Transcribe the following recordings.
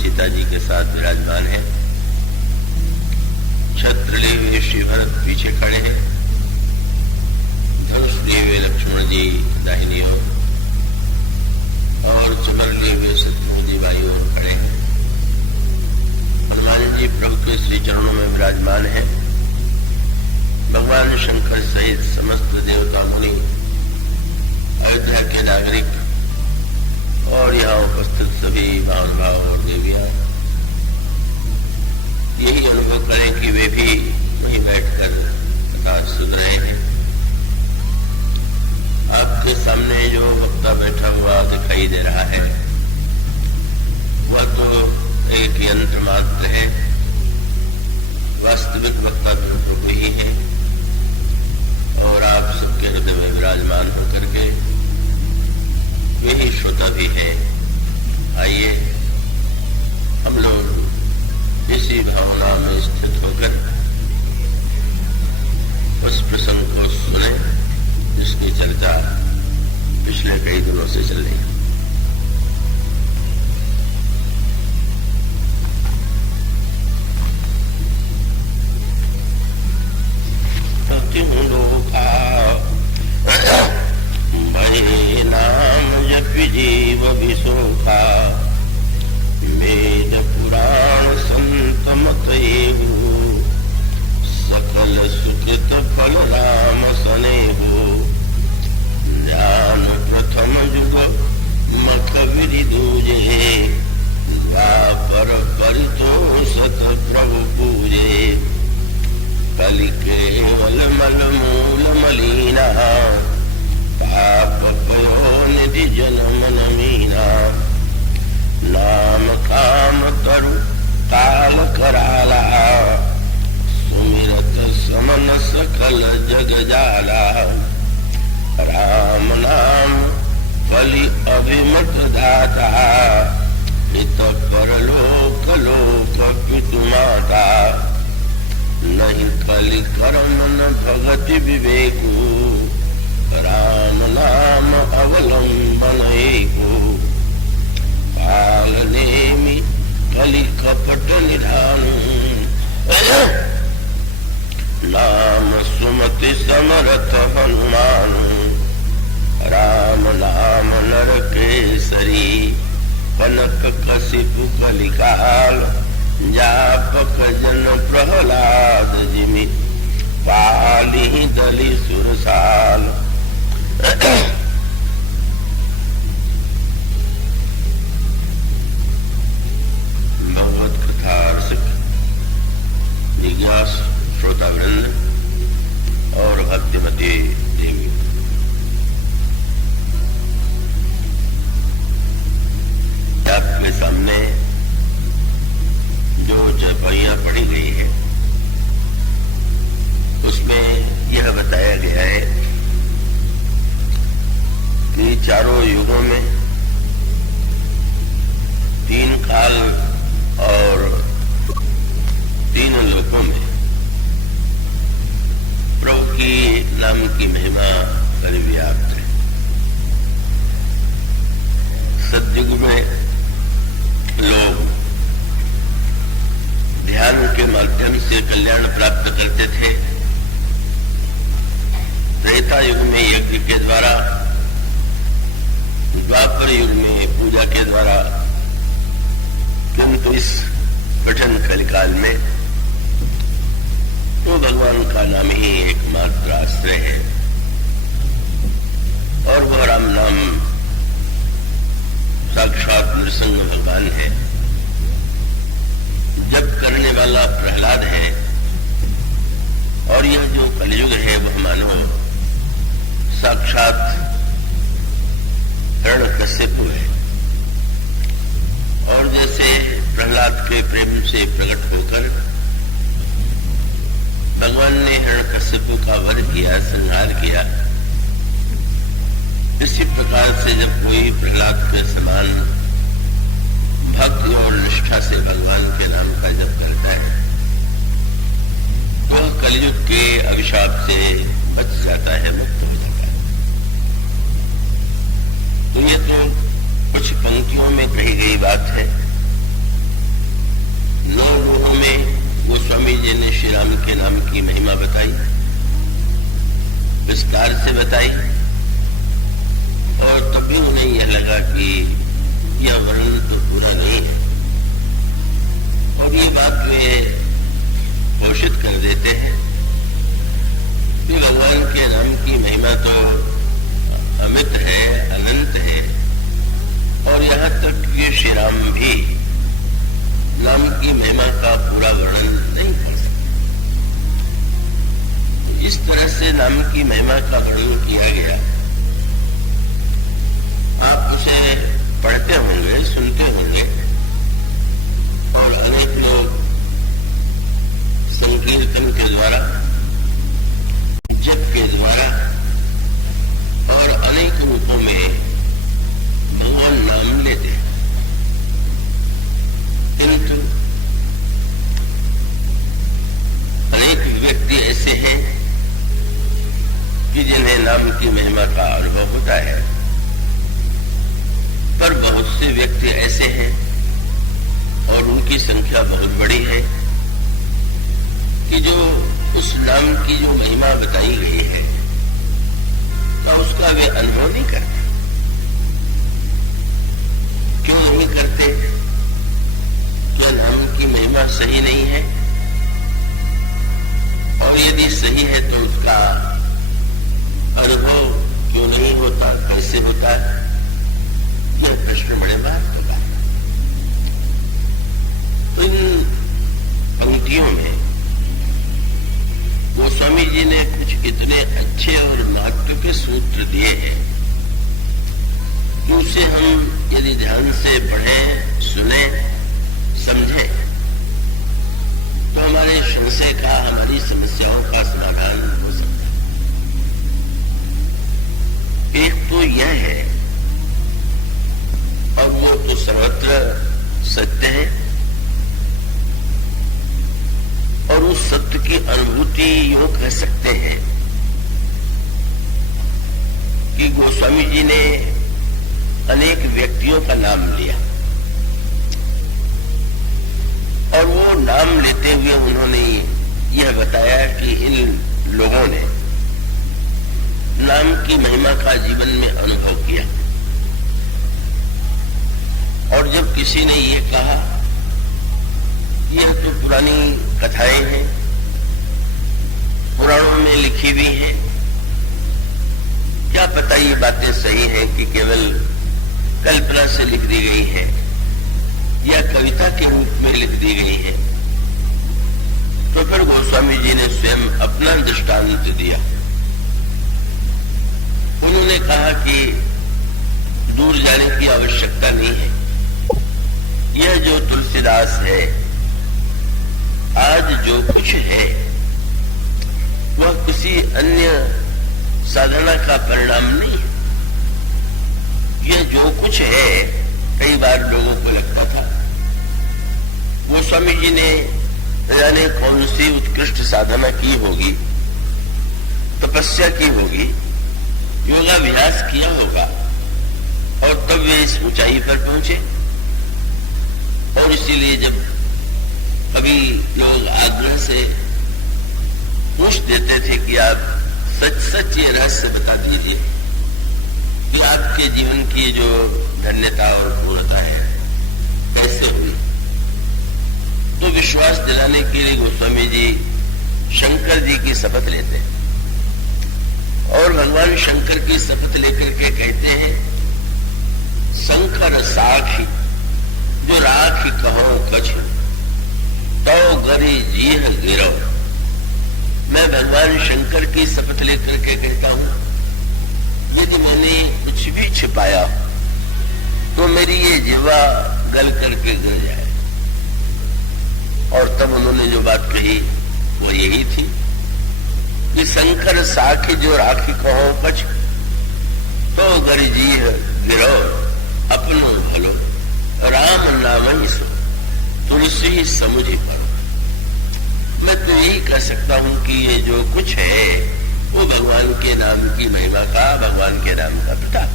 सीता जी के साथ विराजमान है। छत्र लिए हुए श्री भरत पीछे खड़े हैं, धनुष लिए हुए लक्ष्मण जी दाहिनी ओर और चमर लिए हुए शत्रुघ्न जी बाई ओर खड़े हैं। हनुमान जी प्रभु के श्री चरणों में विराजमान है। भगवान शंकर सहित समस्त देवता मुनि, अयोध्या के नागरिक और यहाँ उपस्थित सभी महानुभाव और देवियां यही अनुभव करें कि वे भी वहीं बैठकर कथा सुन रहे हैं। आपके सामने जो वक्ता बैठा हुआ दिखाई दे रहा है वह तो एक यंत्र मात्र है, वास्तविक वक्ता तो प्रभु ही है और आप सबके हृदय में विराजमान होकर के वही श्रोता भी है। आइए हम लोग इसी भावना में स्थित होकर उस प्रसंग को सुने जिसकी चर्चा पिछले कई दिनों से चल रही है। भजे नाम जप जीव विसोखा, वेद पुराण संत मत एगो, सकल सुकृत फल राम सनेहो। ज्ञान प्रथम जुग मख विधि दूजे, द्वापर परितोषत प्रभु पूजे। कलि केवल मल मूल मलीना, पाप पयो निधि जन्म न मीना। नाम काम तरु काल कराला, सुमिरत समन सकल जग जाला। राम नाम कलि अभिमत दाता, हित परलोक लोक पितु माता। नहीं कलि कर्म न भगति विवेकु, राम नाम अवलंबन एको। काल नेमि कलि कपट निधानु, नाम सुमति समरथ हनुमानु। राम नाम नर केसरी, कनक कसिपु कलिकाल। जापक जन प्रहलाद जिमि, पाली दलि सुरसाल। भगवत कथा रसिक जिज्ञास श्रोतावृंद और भक्तिमती देवी, आपके सामने जो चौपाइयां पढ़ी गई है उसमें यह बताया गया है कि चारों युगों में तीन काल और तीन लोकों में प्रभु की नाम की महिमा परिव्याप्त है। सतयुग में लोग ध्यान के माध्यम से कल्याण प्राप्त करते थे। त्रेता युग में यज्ञ के द्वारा, द्वापर युग में पूजा के द्वारा, किंतु इस कठिन कलिकाल में तो भगवान का नाम ही एकमात्र आश्रय है और वह राम नाम साक्षात नृसिंह भगवान है। जप करने वाला प्रहलाद है और यह जो कलयुग है वह मानो साक्षात हिरण्यकश्यप है। और जैसे प्रहलाद के प्रेम से प्रकट होकर भगवान ने हिरण्यकश्यप का वध किया, संहार किया, इसी प्रकार से जब कोई प्रहलाद के समान भक्ति और निष्ठा से भगवान के नाम का जप करता है तो कलयुग के अभिशाप से बच जाता है, मुक्त हो जाता है। तो ये तो कुछ पंक्तियों में कही गई बात है बताई और तब भी उन्हें यह लगा कि यह वर्णन तो पूरा नहीं है, और ये बात वे घोषित कर देते हैं कि भगवान के नाम की महिमा तो अमित है, अनंत है, और यहाँ तक कि श्री राम भी नाम की महिमा का पूरा वर्णन नहीं कर सकते। इस तरह से नाम की महिमा का वर्णन किया गया। आप उसे पढ़ते होंगे, सुनते होंगे, और अनेक लोग संकीर्तन के द्वारा, जप के द्वारा और अनेक रूपों में भगवान नाम लेते हैं। किंतु अनेक व्यक्ति ऐसे हैं कि जिन्हें नाम की महिमा का अनुभव होता है, पर बहुत से व्यक्ति ऐसे हैं और उनकी संख्या बहुत बड़ी है कि जो उस नाम की जो महिमा बताई गई है उसका वे अनुभव नहीं करते। क्यों नहीं करते? क्या नाम की महिमा सही नहीं है? और यदि सही है तो उसका अनुभव क्यों नहीं होता, कैसे होता है? यह प्रश्न बड़े बात होता है। तो इन पंक्तियों में गोस्वामी जी ने कुछ इतने अच्छे और महत्व के सूत्र दिए हैं कि उसे हम यदि ध्यान से पढ़ें, सुने, समझें तो हमारे संशय का, हमारी समस्याओं का समाधान हो सकता है। एक तो यह है, और वो तो सर्वत्र सत्य है, और उस सत्य की अनुभूति यूं कह सकते हैं कि गोस्वामी जी ने अनेक व्यक्तियों का नाम लिया, और वो नाम लेते हुए उन्होंने यह बताया कि इन लोगों ने नाम की महिमा का जीवन में अनुभव किया। और जब किसी ने ये कहा यह तो पुरानी कथाएं हैं, पुराणों में लिखी हुई हैं, क्या पता ये बातें सही हैं कि केवल कल्पना से लिख दी गई है या कविता के रूप में लिख दी गई है। तो फिर गोस्वामी जी ने स्वयं अपना दृष्टांत दिया। उन्होंने कहा कि दूर जाने की आवश्यकता नहीं है। यह जो तुलसीदास है, आज जो कुछ है वह किसी अन्य साधना का परिणाम नहीं है। यह जो कुछ है, कई बार लोगों को लगता था गोस्वामी जी ने जाने कौन सी उत्कृष्ट साधना की होगी, तपस्या की होगी, योगाभ्यास किया होगा, और तब वे इस ऊंचाई पर पहुंचे। और इसीलिए जब कभी लोग आग्रह से पूछ देते थे कि आप सच सच ये रहस्य बता दीजिए कि आपके जीवन की जो धन्यता और पूर्णता है कैसे हुई, तो विश्वास दिलाने के लिए गोस्वामी जी शंकर जी की शपथ लेते हैं, और भगवान शंकर की शपथ लेकर के कहते हैं, शंकर साखी जो राखी कहो कछ तो गरी जीह गिरो। मैं भगवान शंकर की शपथ लेकर के कहता हूं, यदि मैंने कुछ भी छिपाया तो मेरी ये जिह्वा गल करके गिर जाए। और तब उन्होंने जो बात कही वो यही थी कि शंकर साखी जो राखी कहो कछ तो गरी जीह गिरो अपनो भलो राम नाम सो तुलसी समुझी पढ़ो। मैं तो यही कह सकता हूं कि ये जो कुछ है वो भगवान के नाम की महिमा का, भगवान के नाम का प्रताप।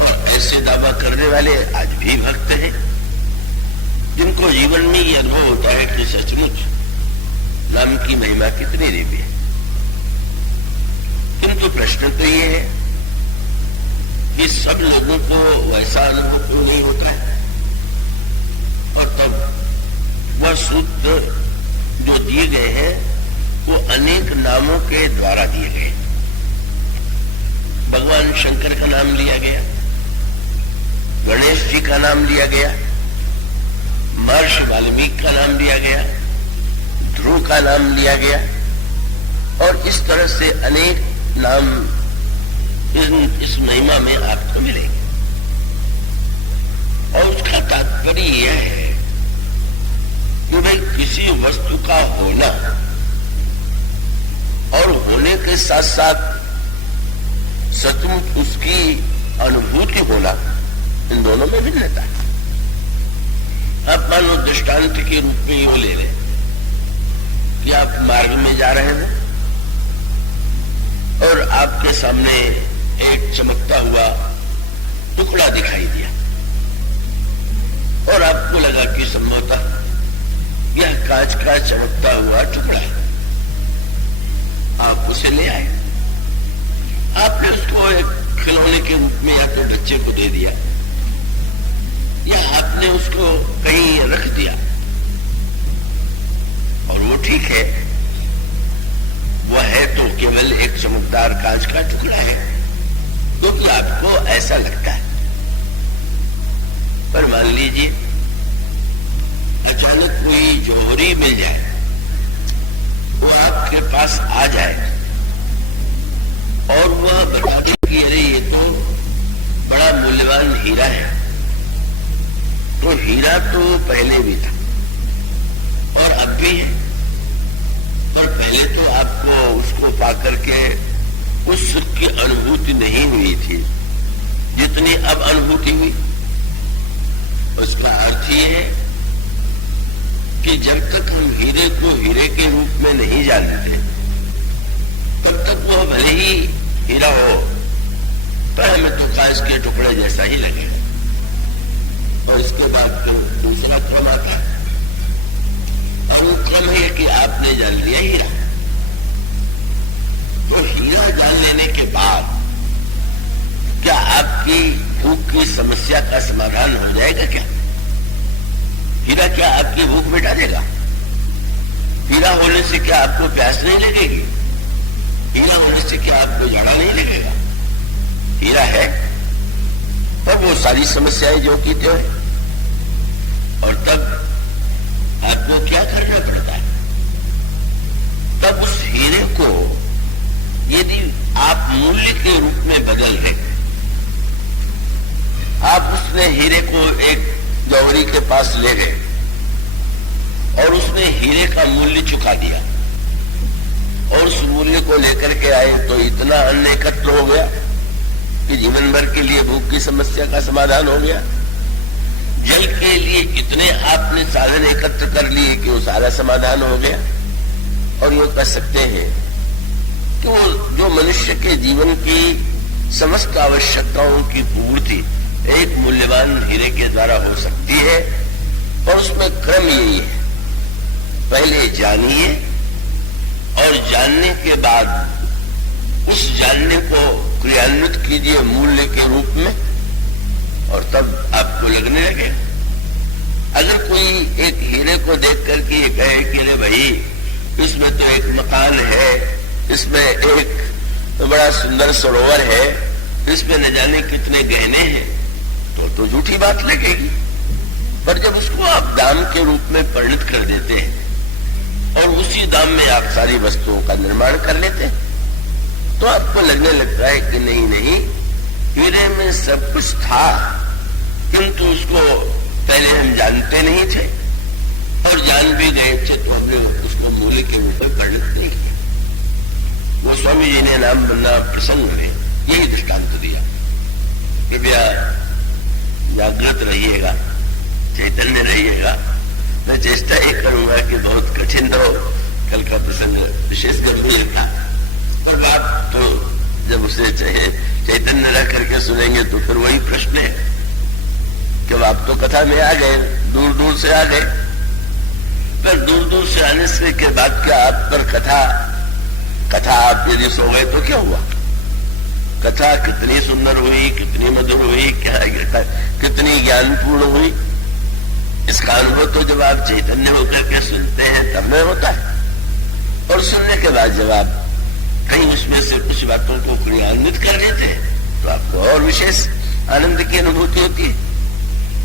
और ऐसे दावा करने वाले आज भी भक्त हैं जिनको जीवन में ये अनुभव होता है कि सचमुच नाम की महिमा कितनी दिव्य है। किंतु प्रश्न तो ये है कि सब लोगों को वैसा अनुभव क्यों नहीं होता है। और तब वह सूत्र जो दिए गए हैं वो अनेक नामों के द्वारा दिए गए। भगवान शंकर का नाम लिया गया, गणेश जी का नाम लिया गया, महर्षि वाल्मीकि का नाम लिया गया, ध्रुव का नाम लिया गया, और इस तरह से अनेक नाम इस महिमा में आपको मिलेंगे। और उसका तात्पर्य यह है कि भाई किसी वस्तु का होना और होने के साथ साथ सचमुच उसकी अनुभूति होना, इन दोनों में भिन्नता है। आप मानो दृष्टांत के रूप में यो ले लें कि आप मार्ग में जा रहे हैं और आपके सामने एक चमकता हुआ टुकड़ा दिखाई दिया और आपको लगा कि संभवतः यह कांच का चमकता हुआ टुकड़ा है। आप उसे ले आए, आपने उसको एक खिलौने के रूप में या तो बच्चे को दे दिया या आपने उसको कहीं रख दिया, और वो ठीक है, वह है तो केवल एक चमकदार कांच का टुकड़ा है, क्योंकि आपको ऐसा लगता है। पर मान लीजिए अचानक कोई जौहरी मिल जाए, वो आपके पास आ जाए और वह बता दे कि अरे ये तो बड़ा मूल्यवान हीरा है। तो हीरा तो पहले भी था और अब भी है, और पहले तो आपको उसको पाकर के उसकी अनुभूति नहीं हुई थी जितनी अब अनुभूति हुई। उसका अर्थ ये है कि जब तक हम हीरे को हीरे के रूप में नहीं जानते तब तक वह भले ही हीरा हो पर हमें तो कांच के टुकड़े जैसा ही लगे। और इसके बाद तो दूसरा क्रम आता है, और वो क्रम है कि आपने जान लिया हीरा। तो हीरा जान लेने के बाद क्या आपकी भूख की समस्या का समाधान हो जाएगा? क्या हीरा क्या आपकी भूख मिटा देगा? हीरा होने से क्या आपको प्यास नहीं लगेगी? हीरा होने से क्या आपको झाड़ा नहीं लगेगा? हीरा है तब वो सारी समस्याएं जो की त्यों है। और तब आपको क्या करना पड़ता है? तब उस हीरे को यदि आप मूल्य के रूप में बदल दें, आप उसने हीरे को एक जौहरी के पास ले गए और उसने हीरे का मूल्य चुका दिया और उस मूल्य को लेकर के आए तो इतना अन्न एकत्र हो गया कि जीवन भर के लिए भूख की समस्या का समाधान हो गया। जल के लिए इतने आपने साधन एकत्र कर लिए कि वो सारा समाधान हो गया। और ये कह सकते हैं कि वो जो मनुष्य के जीवन की समस्त आवश्यकताओं की पूर्ति एक मूल्यवान हीरे के द्वारा हो सकती है। और उसमें क्रम यही है, पहले जानिए और जानने के बाद उस जानने को क्रियान्वित कीजिए मूल्य के रूप में, और तब आपको लगने लगे। अगर कोई एक हीरे को देख करके ये कहे कि अरे भाई इसमें तो एक मकान है, इसमें एक बड़ा सुंदर सरोवर है, इसमें न जाने कितने गहने हैं, तो झूठी बात लगेगी। पर जब उसको आप दाम के रूप में परिणत कर देते हैं और उसी दाम में आप सारी वस्तुओं का निर्माण कर लेते हैं तो आपको लगने लगता है कि नहीं नहीं, हीरे में सब कुछ था, किंतु उसको पहले हम जानते नहीं थे, और जान भी गए थे तो हमने उसको मूल्य के रूप में परिणत नहीं किया। वो स्वामी जी ने नाम बनना प्रसंग में यही दृष्टांत दिया। कृपया जागृत रहिएगा, चैतन्य रहिएगा। मैं चेष्टा ही करूंगा कि बहुत कठिन हो कल का प्रसंग विशेष गंभीर था, पर बात तो जब उसे चैतन्य रह करके सुनेंगे तो फिर वही प्रश्न है कि आप तो कथा में आ गए, दूर दूर से आ गए, पर दूर दूर से आने से के बाद क्या आप पर कथा आप यदि सो गए तो क्या हुआ? कथा कितनी सुंदर हुई, कितनी मधुर हुई, क्या कितनी ज्ञानपूर्ण हुई, इसका अनुभव तो जब आप चैतन्य होकर के सुनते हैं तब में होता है। और सुनने के बाद जब आप कहीं उसमें से कुछ बातों को क्रियान्वित कर लेते हैं तो आपको और विशेष आनंद की अनुभूति होती है।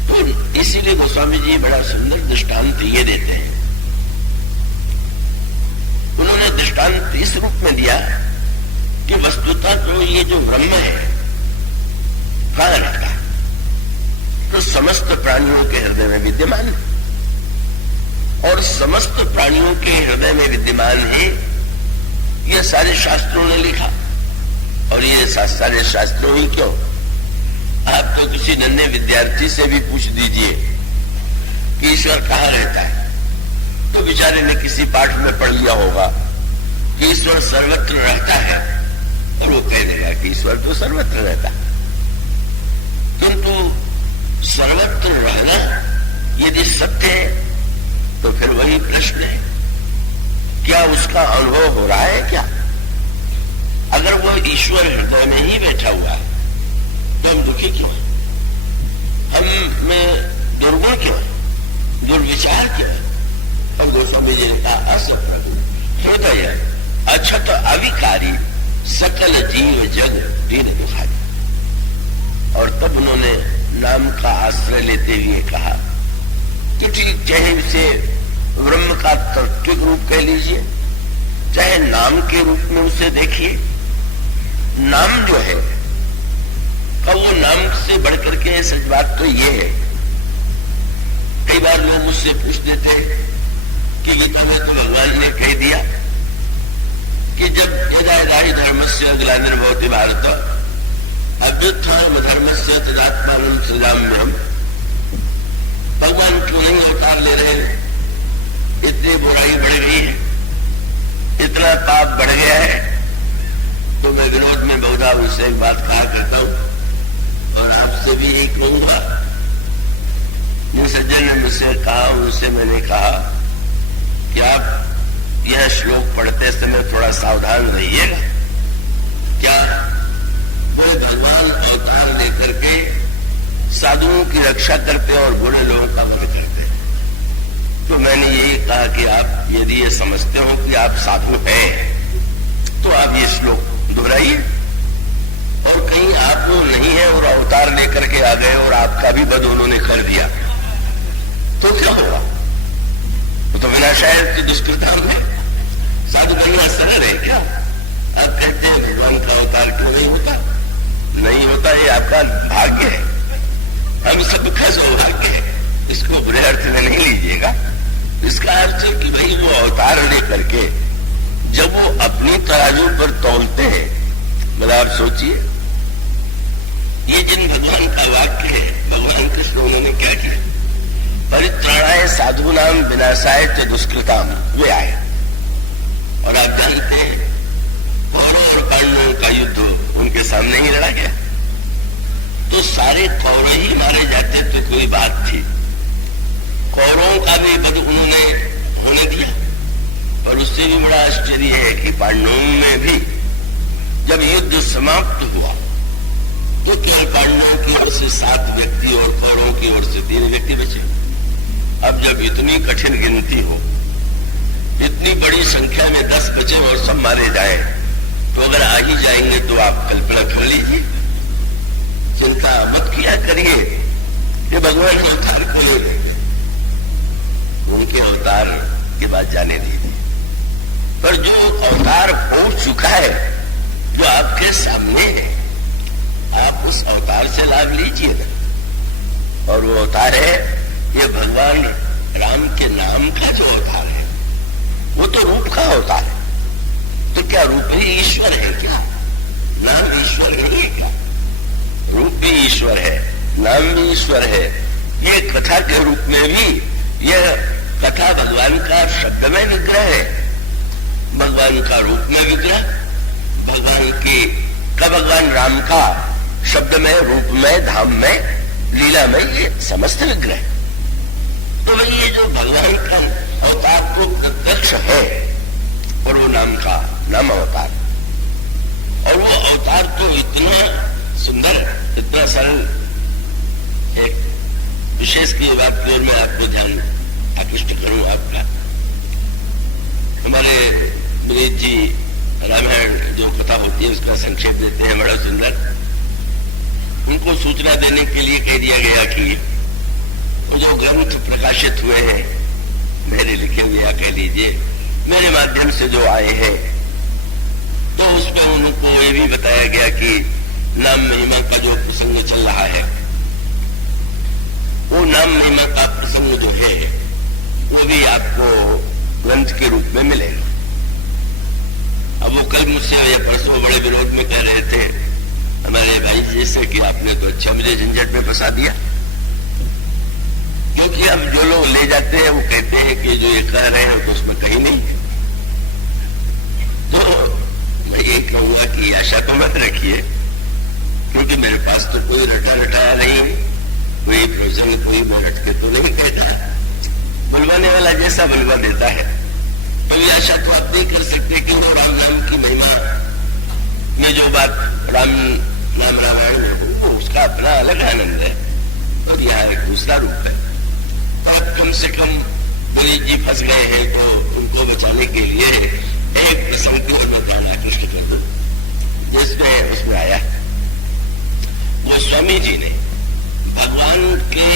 तो इसीलिए गोस्वामी जी बड़ा सुंदर दृष्टांत ये देते हैं। उन्होंने दृष्टांत इस रूप में दिया कि वस्तुतः तो ये जो ब्रह्म है कहां रहता है, तो समस्त प्राणियों के हृदय में विद्यमान है, और समस्त प्राणियों के हृदय में विद्यमान है ये सारे शास्त्रों ने लिखा। और ये सारे शास्त्रों ही क्यों, आप तो किसी नन्हे विद्यार्थी से भी पूछ दीजिए कि ईश्वर कहां रहता है, तो बेचारे ने किसी पाठ में पढ़ लिया होगा कि ईश्वर सर्वत्र रहता है, और वो कह देगा कि ईश्वर तो सर्वत्र रहता है। किंतु सर्वत्र रहना यदि सत्य है तो फिर वही प्रश्न है, क्या उसका अनुभव हो रहा है क्या? अगर वो ईश्वर हृदय में ही बैठा हुआ है तो हम दुखी क्यों हैं? हम में दुर्गुण क्यों है, दुर्विचार क्यों है? और गोस्वामी जी ने कहा असत हृदय अछत अविकारी सकल जीव जग दीन दुखारी। और तब उन्होंने नाम का आश्रय लेते हुए कहा कि ठीक चाहे इसे ब्रह्म का तात्विक रूप कह लीजिए, चाहे नाम के रूप में उसे देखिए। नाम जो है और वो नाम से बढ़कर के सच बात तो ये है, कई बार लोग मुझसे पूछ देते हैं कि गीता में तो भगवान ने कह दिया कि जब यदा यदा ही धर्मस्य ग्लानिर्भवति भारत अभ्युत्थानम धर्मस्य तदात्मानं सृजाम्यहम्। भगवान क्यों नहीं अवतार ले रहे? इतनी बुराई बढ़ गई है, इतना पाप बढ़ गया है। तो मैं विरोध में बहुधा उनसे एक बात कहा करता हूं और आपसे भी यही कहूंगा। जिन सज्जन ने मुझसे कहा उनसे मैंने कहा कि आप यह श्लोक पढ़ते समय थोड़ा सावधान रहिएगा। क्या वो भगवान अवतार लेकर के साधुओं की रक्षा करते और बुरे लोगों का वध करते? तो मैंने यही कहा कि आप यदि ये समझते हो कि आप साधु हैं तो आप ये श्लोक दोहराइए, और कहीं आप वो नहीं है और अवतार लेकर के आ गए और आपका भी वध उन्होंने कर दिया तो क्या होगा? वो तो विनाशाय की दुष्कृता में साधु बनना सरल है क्या? आप कहते हैं भगवान का अवतार क्यों नहीं होता? नहीं होता, ये आपका भाग्य है, हम सबका सौभाग्य है। इसको बुरे अर्थ में नहीं लीजिएगा। इसका अर्थ है कि भाई वो अवतार लेकर के जब वो अपनी तराजू पर तौलते हैं, मतलब आप सोचिए ये जिन भगवान का वाक्य है, भगवान कृष्ण उन्होंने क्या किया? परित्राणाय साधूनाम विनाशाय च दुष्कृताम, वे आए। और आप जानते हैं कौरव और पांडवों का युद्ध उनके सामने ही लड़ा गया, तो सारे कौरव ही मारे जाते तो कोई बात थी। कौरवों का भी वध उन्होंने होने दिया। और उससे भी बड़ा आश्चर्य है कि पांडवों में भी जब युद्ध समाप्त हुआ तो केवल पांडवों की ओर से 7 व्यक्ति और कौरवों की ओर से 3 व्यक्ति बचे। अब जब इतनी कठिन गिनती हो, इतनी बड़ी संख्या में 10 बचे और सब मारे जाए, तो अगर आ ही जाएंगे तो आप कल्पना कर लीजिए। चिंता मत किया करिए कि भगवान अवतार को ले लेंगे, उनके अवतार की बात जाने दीजिए। पर जो अवतार हो चुका है, जो आपके सामने है, आप उस अवतार से लाभ लीजिएगा। और वो अवतार है ये भगवान राम के नाम का जो अवतार है, वो तो रूप का अवतार है। तो क्या रूप ही ईश्वर है क्या? नाम ईश्वर नहीं है क्या? रूप भी ईश्वर है, नाम भी ईश्वर है। ये कथा के रूप में भी यह कथा भगवान का शब्द में विग्रह है, भगवान का रूप में विग्रह, भगवान की का भगवान राम का शब्द में, रूप में, धाम में, लीला में, ये समस्त विग्रह। तो वही ये जो भगवान का अवतार तो प्रत्यक्ष है, और वो नाम का नाम अवतार, और वो अवतार तो इतना बड़ा सरल एक विशेष की बात की ओर मैं आपको ध्यान आकृष्ट करूं आपका। हमारे विनीत जी रामायण जो कथा होती है उसका संक्षेप देते हैं बड़ा सुंदर। उनको सूचना देने के लिए कह दिया गया कि जो ग्रंथ प्रकाशित हुए हैं मेरे लिखे हुए या कह लीजिए मेरे माध्यम से जो आए हैं, तो उसमें उनको ये भी बताया गया कि नाम महिमा का जो प्रसंग चल रहा है, वो नाम महिमा का प्रसंग जो है वो भी आपको ग्रंथ के रूप में मिलेगा। अब वो कल मुझसे या परसों बड़े विरोध में कह रहे थे हमारे भाई जैसे कि आपने तो अच्छा मुझे झंझट में फंसा दिया, क्योंकि अब जो लोग ले जाते हैं वो कहते हैं कि जो ये कह रहे हैं तो उसमें कहीं नहीं। तो मैं ये कहूंगा कि आशा को मत रखिए, क्योंकि मेरे पास तो कोई रटा रटाया नहीं, कोई प्रसंग कोई मैं रट के तो नहीं कहता, बुलवाने वाला जैसा बुलवा देता है। तो ये आशा तो आप नहीं कर सकते कि वो राम नाम की महिमा में जो बात राम नाम रामायण में हो उसका अपना अलग आनंद है और यहाँ एक दूसरा रूप है। अब कम से कम विनीत जी फंस गए हैं तो उनको बचाने के लिए एक प्रसंग की ओर ध्यान आकृष्ट कर दो, जिसमें उसमें आया गोस्वामी जी ने भगवान के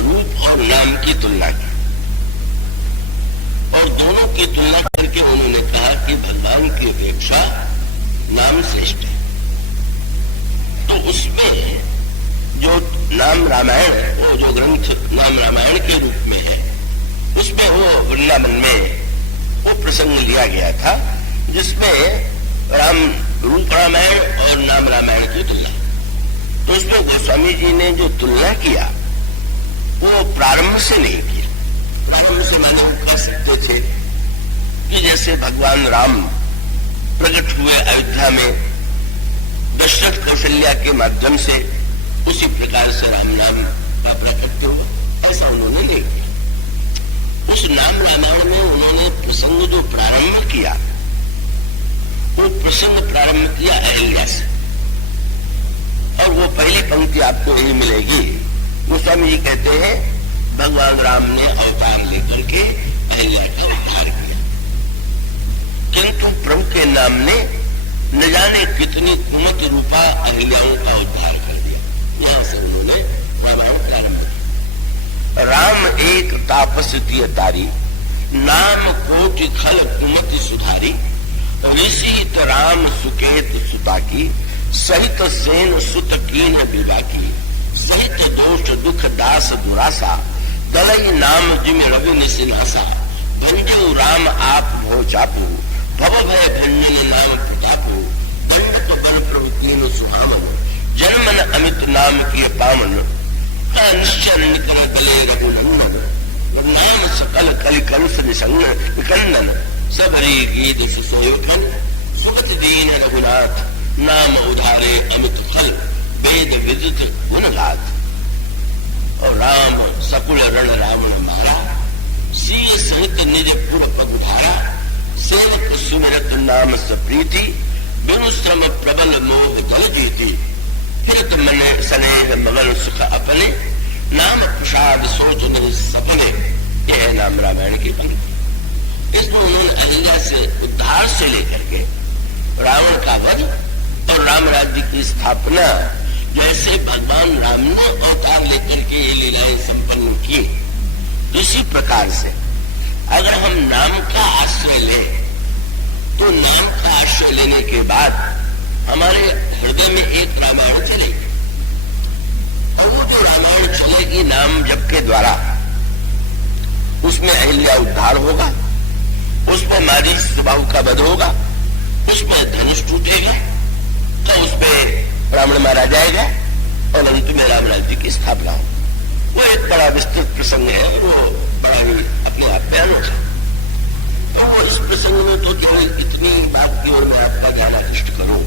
रूप और नाम की तुलना की और दोनों की तुलना करके उन्होंने कहा कि भगवान की अपेक्षा नाम श्रेष्ठ है। तो उसमें जो नाम रामायण है, वो जो ग्रंथ नाम रामायण के रूप में है, उसमें वो वृंदावन में वो प्रसंग लिया गया था जिसमें राम रूप रामायण और नाम रामायण की तुलना। तो उसमें गोस्वामी जी ने जो तुलना किया वो प्रारंभ से नहीं किया। प्रारंभ से मैंने कह सकते थे कि जैसे भगवान राम प्रकट हुए अयोध्या में दशरथ कौशल्या के माध्यम से, उसी प्रकार से राम नाम का प्रकट हुआ, ऐसा उन्होंने नहीं किया। उस नाम रामायण में उन्होंने प्रसंग जो प्रारंभ किया वो प्रसंग प्रारंभ किया अहिल्या से, और वो पहली पंक्ति आपको यही मिलेगी। गोस्वामी जी कहते हैं भगवान राम ने अवतार लेकर के अहिल्या का उद्धार किया, किंतु प्रभु के नाम ने न जाने कितनी कुमत रूपा अहिल्याओं का उद्धार कर दिया। यहां से उन्होंने रामायण प्रारंभ किया। राम एक तापस दिय तारी, नाम कोटि खल कुमति सुधारी, ऋषि राम सुकेत सुता की, सहित सेन सुत कीन विवाकी, सहित दोष दुख दास दुरासा, दलई नाम जिम रवि निसिनासा, भंजो राम आप भो चापू, भव भय भंजन नाम प्रतापू, दंड तो बल प्रभु कीन सुहामन, जन्मन अमित नाम किए पावन, निश्चर निकल गले रघुनंदन, नाम सकल कलि कंस निकंदन, सबरी गीत सुसोयोधन, सुगत दीन रघुनाथ, नाम उधारे अमित फल, वेद विदित गुण गाथ। और राम सकुल रण रावण मारा, सीय सहित निज पुर पगुधारा, सेवक सुमिरत नाम सप्रीति, बिनु श्रम प्रबल मोह जल जीती, हित मन स्नेह मगन सुख अपने, नाम प्रसाद सोच निज सपने। यह नाम रामायण की पंक्ति। इसमें उन्होंने अहिल्या से उद्धार से लेकर के रावण का वध और राम राज्य की स्थापना, जैसे भगवान राम ने अवतार लेकर के ये लीलाएं संपन्न की, इसी प्रकार से अगर हम नाम का आश्रय लें तो नाम का आश्रय लेने के बाद हमारे हृदय में एक रामायण चलेगी, और वो जो रामायण चलेगी नाम जप के द्वारा, उसमें अहिल्या उद्धार होगा, उसमें मारीच सुबाहु का वध होगा, उसमें धनुष टूटेगा, तो उसमें रावण मारा जाएगा और अंत में राम राज्य की स्थापना हो। वो एक बड़ा विस्तृत प्रसंग है, वो बड़ा ही अपने आप में अनोखा। तो वो इस प्रसंग में तो केवल इतनी बात की ओर मैं आपका ध्यान आकृष्ट करूं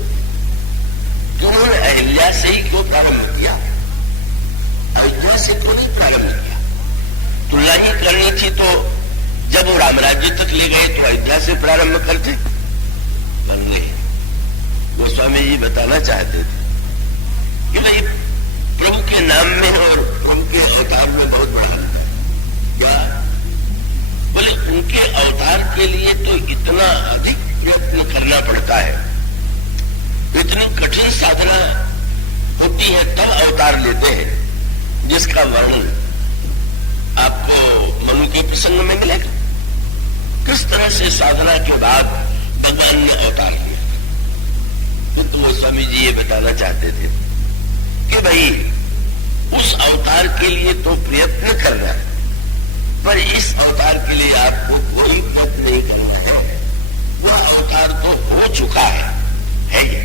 कि उन्होंने अहिल्या से ही क्यों प्रारंभ किया, अयोध्या से क्यों नहीं प्रारंभ किया। तुलना ही करनी थी तो जब वो राम राज्य तक ले गए तो अयोध्या से प्रारंभ करते, पर नहीं। गोस्वामी जी बताना चाहते थे कि भाई के नाम में और उनके अवतार में बहुत बड़ा अंतर है। क्या बोले? उनके अवतार के लिए तो इतना अधिक प्रयत्न करना पड़ता है, इतनी कठिन साधना होती है, तब अवतार लेते हैं, जिसका वर्णन आपको मनु के प्रसंग में मिलेगा। किस तरह से साधना के बाद भगवान ने अवतार लिया। तो गोस्वामी जी ये बताना चाहते थे कि भाई उस अवतार के लिए तो प्रयत्न करना है, पर इस अवतार के लिए आपको कोई प्रयत्न नहीं करना है। वह अवतार तो हो चुका है ये।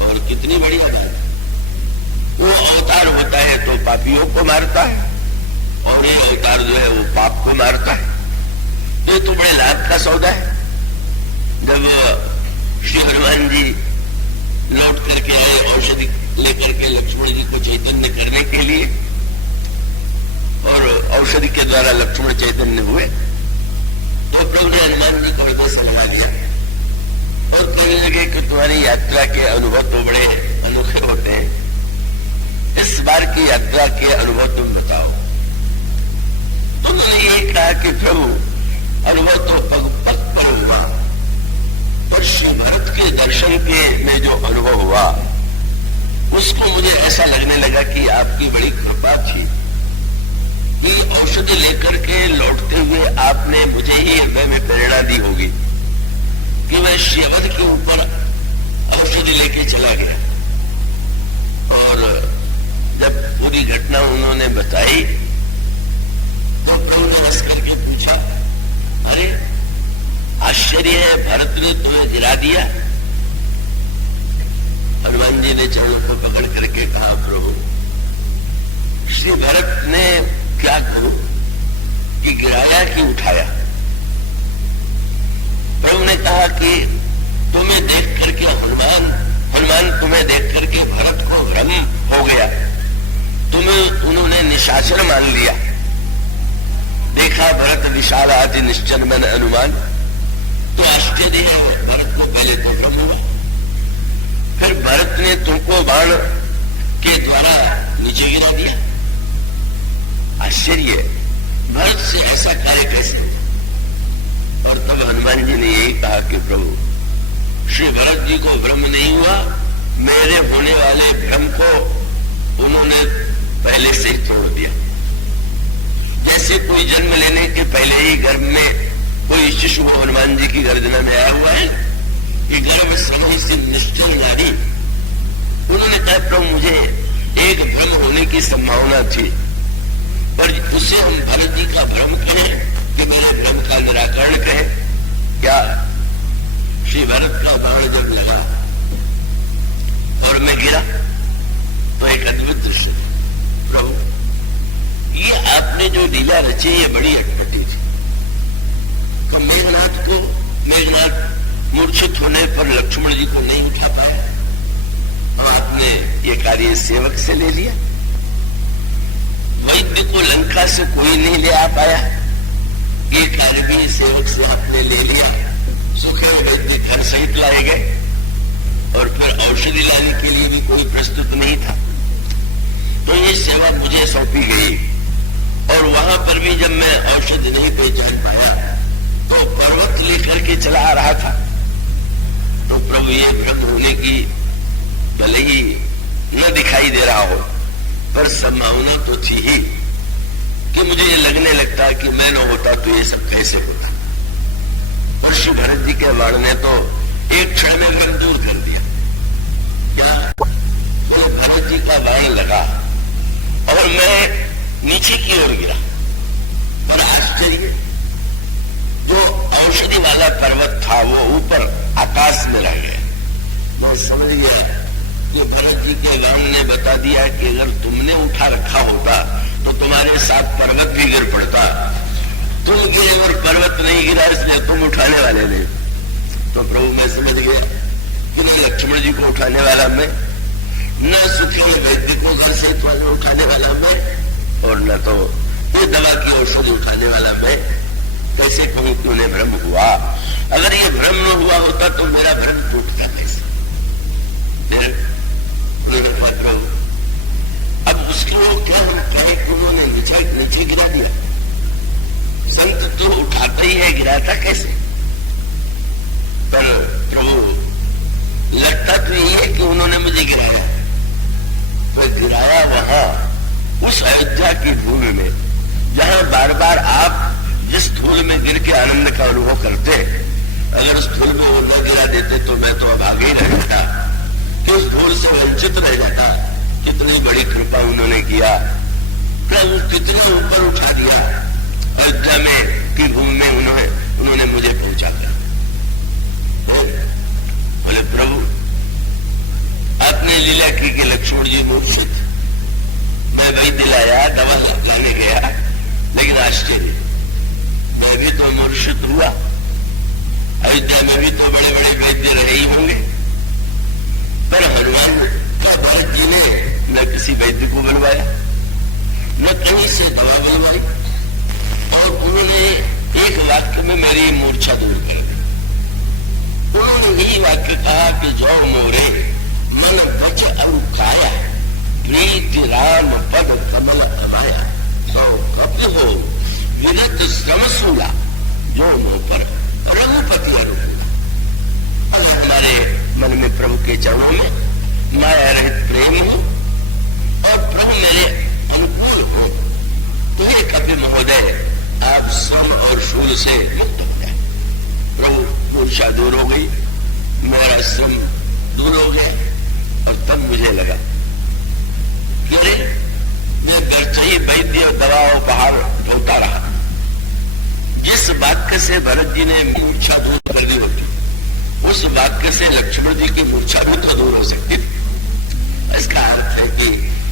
और कितनी बड़ी बात है, वो अवतार होता है तो पापियों को मारता है, और ये अवतार जो है वो पाप को मारता है। तो बड़े लाभ का सौदा है। जब श्री हनुमान जी लौट करके आए औषधि लेकर के लक्ष्मण जी को चैतन्य करने के लिए, और औषधि के द्वारा लक्ष्मण चैतन्य हुए, तो प्रभु ने हनुमान जी को हृदय समझा दिया और कहने लगे कि तुम्हारी यात्रा के अनुभव तो बड़े अनोखे होते हैं, इस बार की यात्रा के अनुभव तुम बताओ। तो उन्होंने ये कहा कि प्रभु अनुभव तो पग पग पर हुआ, तो श्री भरत के दर्शन के में जो अनुभव हुआ उसको मुझे ऐसा लगने लगा कि आपकी बड़ी कृपा थी कि औषधि लेकर के लौटते हुए आपने मुझे ही हृदय में प्रेरणा दी होगी कि मैं श्रीवध के ऊपर औषधि लेके चला गया। और जब पूरी घटना उन्होंने बताई तो प्रभु ने हंस करके पूछा, अरे आश्चर्य है, भरत ने तुम्हें गिरा दिया। हनुमान जी ने चरणों को पकड़ करके कहा, प्रभु श्री भरत ने क्या करूं कि गिराया कि उठाया? प्रभु ने कहा कि तुम्हें देख करके हनुमान तुम्हें देख करके भरत को भ्रम हो गया, तुम्हें उन्होंने निशाचर मान लिया। देखा भरत विशाल आदि निश्चल मन अनुमान, तो आश्चर्य है, भरत को पहले तो भ्रम हुआ, फिर भरत ने तुमको बाण के द्वारा नीचे गिरा दिया। आश्चर्य, भरत से ऐसा कार्य कैसे? और तब हनुमान जी ने यही कहा कि प्रभु श्री भरत जी को भ्रम नहीं हुआ, मेरे होने वाले भ्रम को उन्होंने पहले से ही तोड़ दिया। जैसे कोई जन्म लेने के पहले ही गर्भ में कोई शिशु हनुमान जी की गर्दना में आया हुआ है कि गर्भ समय से निश्चल नारी। उन्होंने कहा प्रभु मुझे एक भ्रम होने की संभावना थी, पर उसे हम भरत जी का भ्रम कहें कि मेरे भ्रम का निराकरण कहें क्या? श्री भरत का बाण जब लगा और मैं गिरा तो एक अद्भुत दृश्य, प्रभु ये आपने जो लीला रची ये बड़ी अटपटी थी। तो मेघनाथ मूर्छित होने पर लक्ष्मण जी को नहीं उठा पाया, तो आपने ये कार्य सेवक से ले लिया। वैद्य को लंका से कोई नहीं ले आ पाया, ये कार्य भी सेवक से आपने ले लिया। सुखदेव वैद्य घर सहित लाए गए, और फिर औषधि लाने के लिए भी कोई प्रस्तुत नहीं था, तो ये सेवा मुझे सौंपी गई। और वहां पर भी जब मैं औषधि नहीं पहचान पाया तो पर्वत लेकर के चला आ रहा था। तो प्रभु ये भ्रम होने की भले ही न दिखाई दे रहा हो, पर संभावना तो थी ही कि मुझे ये लगने लगता कि मैं न होता तो ये सब कैसे होता। ऋषि भरत जी के बाण ने तो एक क्षण में मन दूर कर दिया। क्या तो भरत जी का बाण लगा और मैं नीचे की ओर गिरा, और आश्चर्य, जो औषधि वाला पर्वत था वो ऊपर आकाश में रह गया। मैं समझ गया कि भरत जी के राम ने बता दिया कि अगर तुमने उठा रखा होता तो तुम्हारे साथ पर्वत भी गिर पड़ता। तुम गिरे और पर्वत नहीं गिरा, इसलिए तुम उठाने वाले नहीं। तो प्रभु मैं समझ गया कि न लक्ष्मण जी को उठाने वाला मैं, न सुखी वैद्य को घर से उठाने वाला मैं, और न तो ये दवा की औषधि उठाने वाला मैं। कैसे कहूं कि उन्हें भ्रम हुआ? अगर ये भ्रम न हुआ होता तो मेरा भ्रम टूटता कैसे? गिराता कैसे? पर प्रभु लगता तो यही है कि उन्होंने मुझे गिराया, तो गिराया वहां उस अयोध्या की भूमि में जहां बार बार आप जिस धूल में गिर के आनंद का अनुभव करते, अगर उस धूल में वो न गिरा देते तो मैं तो अब आगे ही रह जाता, कि उस धूल से वंचित रह जाता। कितनी बड़ी कृपा उन्होंने किया, प्रभु कितना ऊपर उठा दिया, अयोध्या में की भूमि में उन्होंने मुझे पहुंचा दिया। बोले प्रभु आपने लीला की कि लक्ष्मण जी मूर्छित, मैं वैद्य लाया, दवा लगाने गया, लेकिन आश्चर्य मैं भी तो मूर्छित हुआ। अयोध्या में भी तो बड़े बड़े वैद्य रहे ही होंगे, पर हनुमान भरत जी ने न किसी वैद्य को बुलवाया, न कहीं से दवा बुलवाई, और उन्होंने एक वाक्य में मेरी मूर्छा दूर कर दी। उन्होंने यही वाक्य कहा कि जो मोरे मन बच अरुकाया, प्रीति राम पद कमल कमाया, तो कपि हो विरत श्रमसूला, जो मुंह पर रघुपति अनुकूला। हमारे मन में प्रभु के चरणों में माया रहित प्रेम हो और प्रभु मेरे अनुकूल हो, तो ये कपि महोदय आप श्रम और शूल से मुक्त हो जाए। प्रभु मूर्छा दूर हो गई, मेरा श्रम दूर हो गया, और तब मुझे लगा कि मैं गर्चई वैद्य दवा उपहार ढोता रहा। जिस वाक्य से भरत जी ने मूर्छा दूर कर दी होती, उस वाक्य से लक्ष्मण जी की मूर्छा भी तो दूर हो सकती थी। इसका अर्थ है कि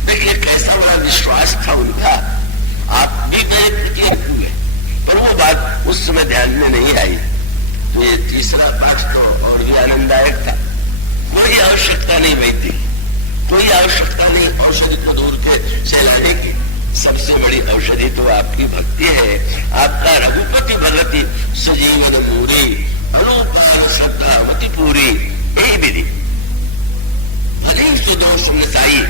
देखिए कैसा बड़ा विश्वास था उनका। आप भी गए हुए, पर वो बात उस समय ध्यान में नहीं आई। तो ये तीसरा पाठ तो और भी आनंददायक था। कोई आवश्यकता नहीं वैद्य, कोई आवश्यकता नहीं औषधि को दूर के से लाने की। सबसे बड़ी औषधि तो आपकी भक्ति है, आपका रघुपति भगति सुजीवन पूरी, अनुपम श्रद्धावती पूरी, यही विधि। भले ही सुदोष नसाई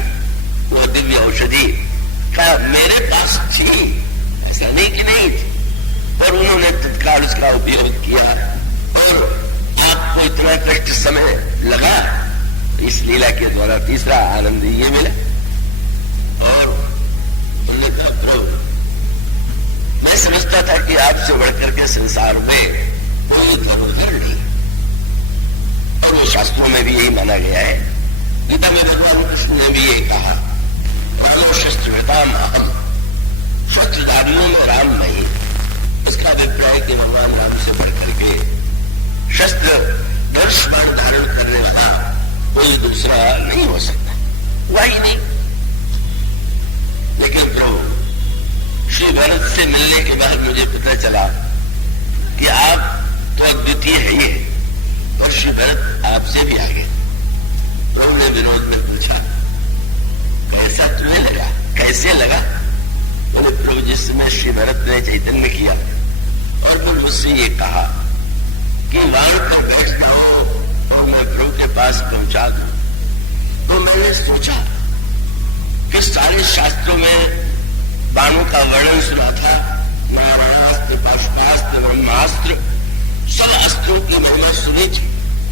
वो दिव्य औषधि का मेरे पास थी, ऐसा नहीं कि नहीं थी, पर उन्होंने तत्काल उसका उपयोग किया और आपको इतना कष्ट समय लगा। इस लीला के द्वारा तीसरा आनंद ये मिला। और उन्होंने कहा प्रभु मैं समझता था कि आपसे बढ़कर के संसार में कोई धर्मधर नहीं, और वो शास्त्रों में भी यही माना गया है। गीता में भगवान कृष्ण ने भी यही कहा, प्राणो शस्त्रविताम अहम, शस्त्रधारियों में राम नहीं। इसका अभिप्राय कि भगवान राम से बढ़कर के शस्त्र धनुष बाण धारण करने वाला कोई दूसरा नहीं हो सकता, वही नहीं। लेकिन प्रभु श्री भरत से मिलने के बाद मुझे पता चला कि आप तो अद्वितीय है ही है, और श्री भरत आपसे भी आगे। तो उन्होंने विनोद में पूछा कैसा तुम्हें लगा, कैसे लगा? बोले प्रभु जिस समय श्री भरत ने चैतन्य किया और फिर मुझसे ये कहा कि वाण पर बैठना हो तो मैं प्रभु के पास पहुंचा दूं, तो मैंने सोचा कि सारे शास्त्रों में बाणों का वर्णन सुना था, नारायणास्त्र, पाशुपास्त्र, ब्रह्मास्त्र, सब अस्त्रों की महिमा सुनी थी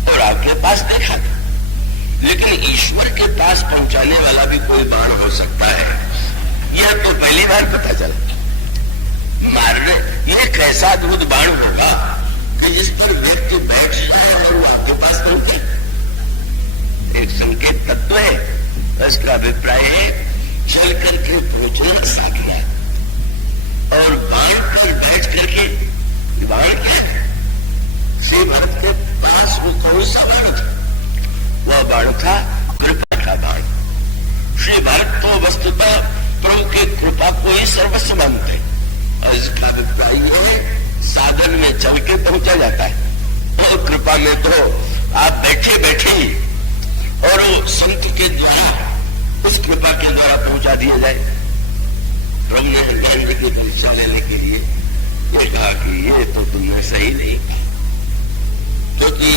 और आपके पास देखा था। लेकिन ईश्वर के पास पहुंचाने वाला भी कोई बाण हो सकता है, यह तो पहली बार पता चला। मारने ये कैसा अद्भुत बाण होगा कि जिस पर व्यक्ति बैठ जाए और वो आपके पास पहुंचे। एक संकेत तत्व है, इसका अभिप्राय है चल करके पहुंचना साकिया, और बाण पर बैठ करके बाण क्या है? श्री भरत के पास वो कौन सा बाण था? वह बाण था कृपा का बाण। श्री भरत तो वस्तुतः प्रभु की कृपा को ही सर्वस्व मानते, और इसका अभिप्राय यह है साधन में चल के पहुंचा जाता है, और कृपा में तो आप बैठे बैठे ही और वो संत के द्वारा उस कृपा के द्वारा पहुंचा दिया जाए। प्रभु ने हनुमान जी की परीक्षा लेने के लिए ये कहा कि ये तो तुमने सही नहीं कहा, क्योंकि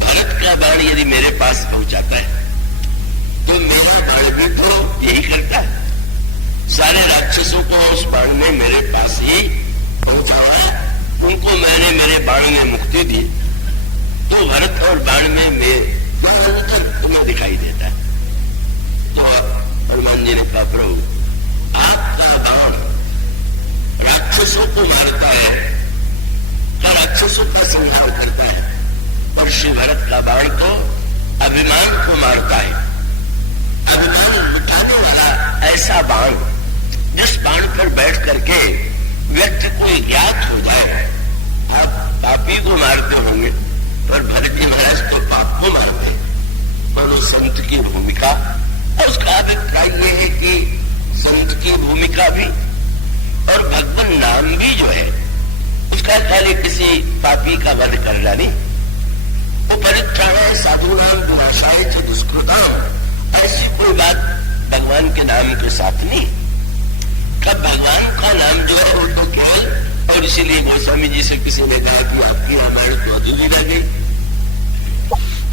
भरत का बाण यदि मेरे पास पहुंचाता है तो मेरा बाण भी तो यही करता है। सारे राक्षसों को उस बाण ने मेरे पास ही पहुंचाया, उनको मैंने मेरे मारता है, अभिमान मिटाने वाला ऐसा बाण, जिस बाण पर बैठ करके व्यक्ति को ज्ञात हो जाए। आप पापी को मारते होंगे, पर भरत जी महाराज तो पाप को मारते, और उस संत की भूमिका, और उसका अभिप्राय यह है कि संत की भूमिका भी और भगवान नाम भी जो है उसका खाली किसी पापी का वध करना नहीं, वो परित्राणाय साधूनां विनाशाय च दुष्कृताम्, ऐसी कोई बात भगवान के नाम के साथ नहीं। कब भगवान का नाम जो है वो तो केवल, और इसीलिए गोस्वामी जी से किसी ने कहा कि आपकी रामायण तो अधूरी रह गई,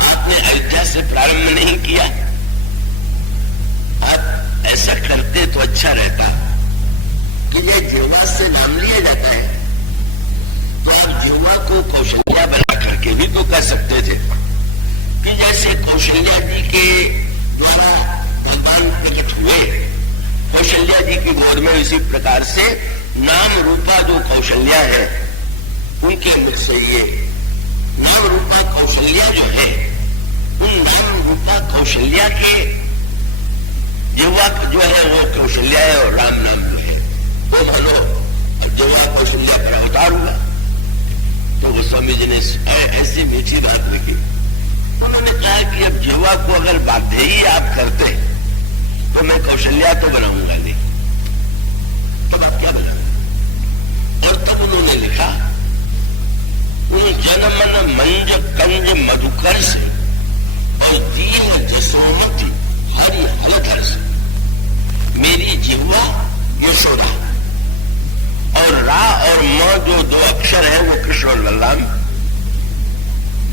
आपने अयोध्या से प्रारंभ नहीं किया, आप ऐसा करते तो अच्छा रहता कि जब जिह्वा से नाम लिया जाता है तो आप जिह्वा को कौशल्या बना करके भी तो कर सकते थे, कि जैसे कौशल्या जी के द्वारा भगवान प्रकट हुए कौशल्या जी की गोद में, इसी प्रकार से नाम रूपा जो कौशल्या है उनके मुख से ये नाम रूपा कौशल्या जो है, उन नाम रूपा कौशल्या के जिह्वा जो है वो कौशल्या है, और राम नाम जो है वो मानो जिह्वा कौशल्या पर अवतार हुआ। तो गोस्वामी जी ने ऐसी मीठी बात लिखी, उन्होंने कहा कि अब जिह्वा को अगर बाध्य ही आप करते तो मैं कौशल्या तो बनाऊंगा नहीं, तब आप क्या बनाऊंगा। और तब उन्होंने लिखा, उन जनमन मंज कंज मधुकर से और दीन जसोमती हरि हलधर से, मेरी जिह्वा यशोदा, और रा और म जो दो अक्षर है वो कृष्ण और बलराम।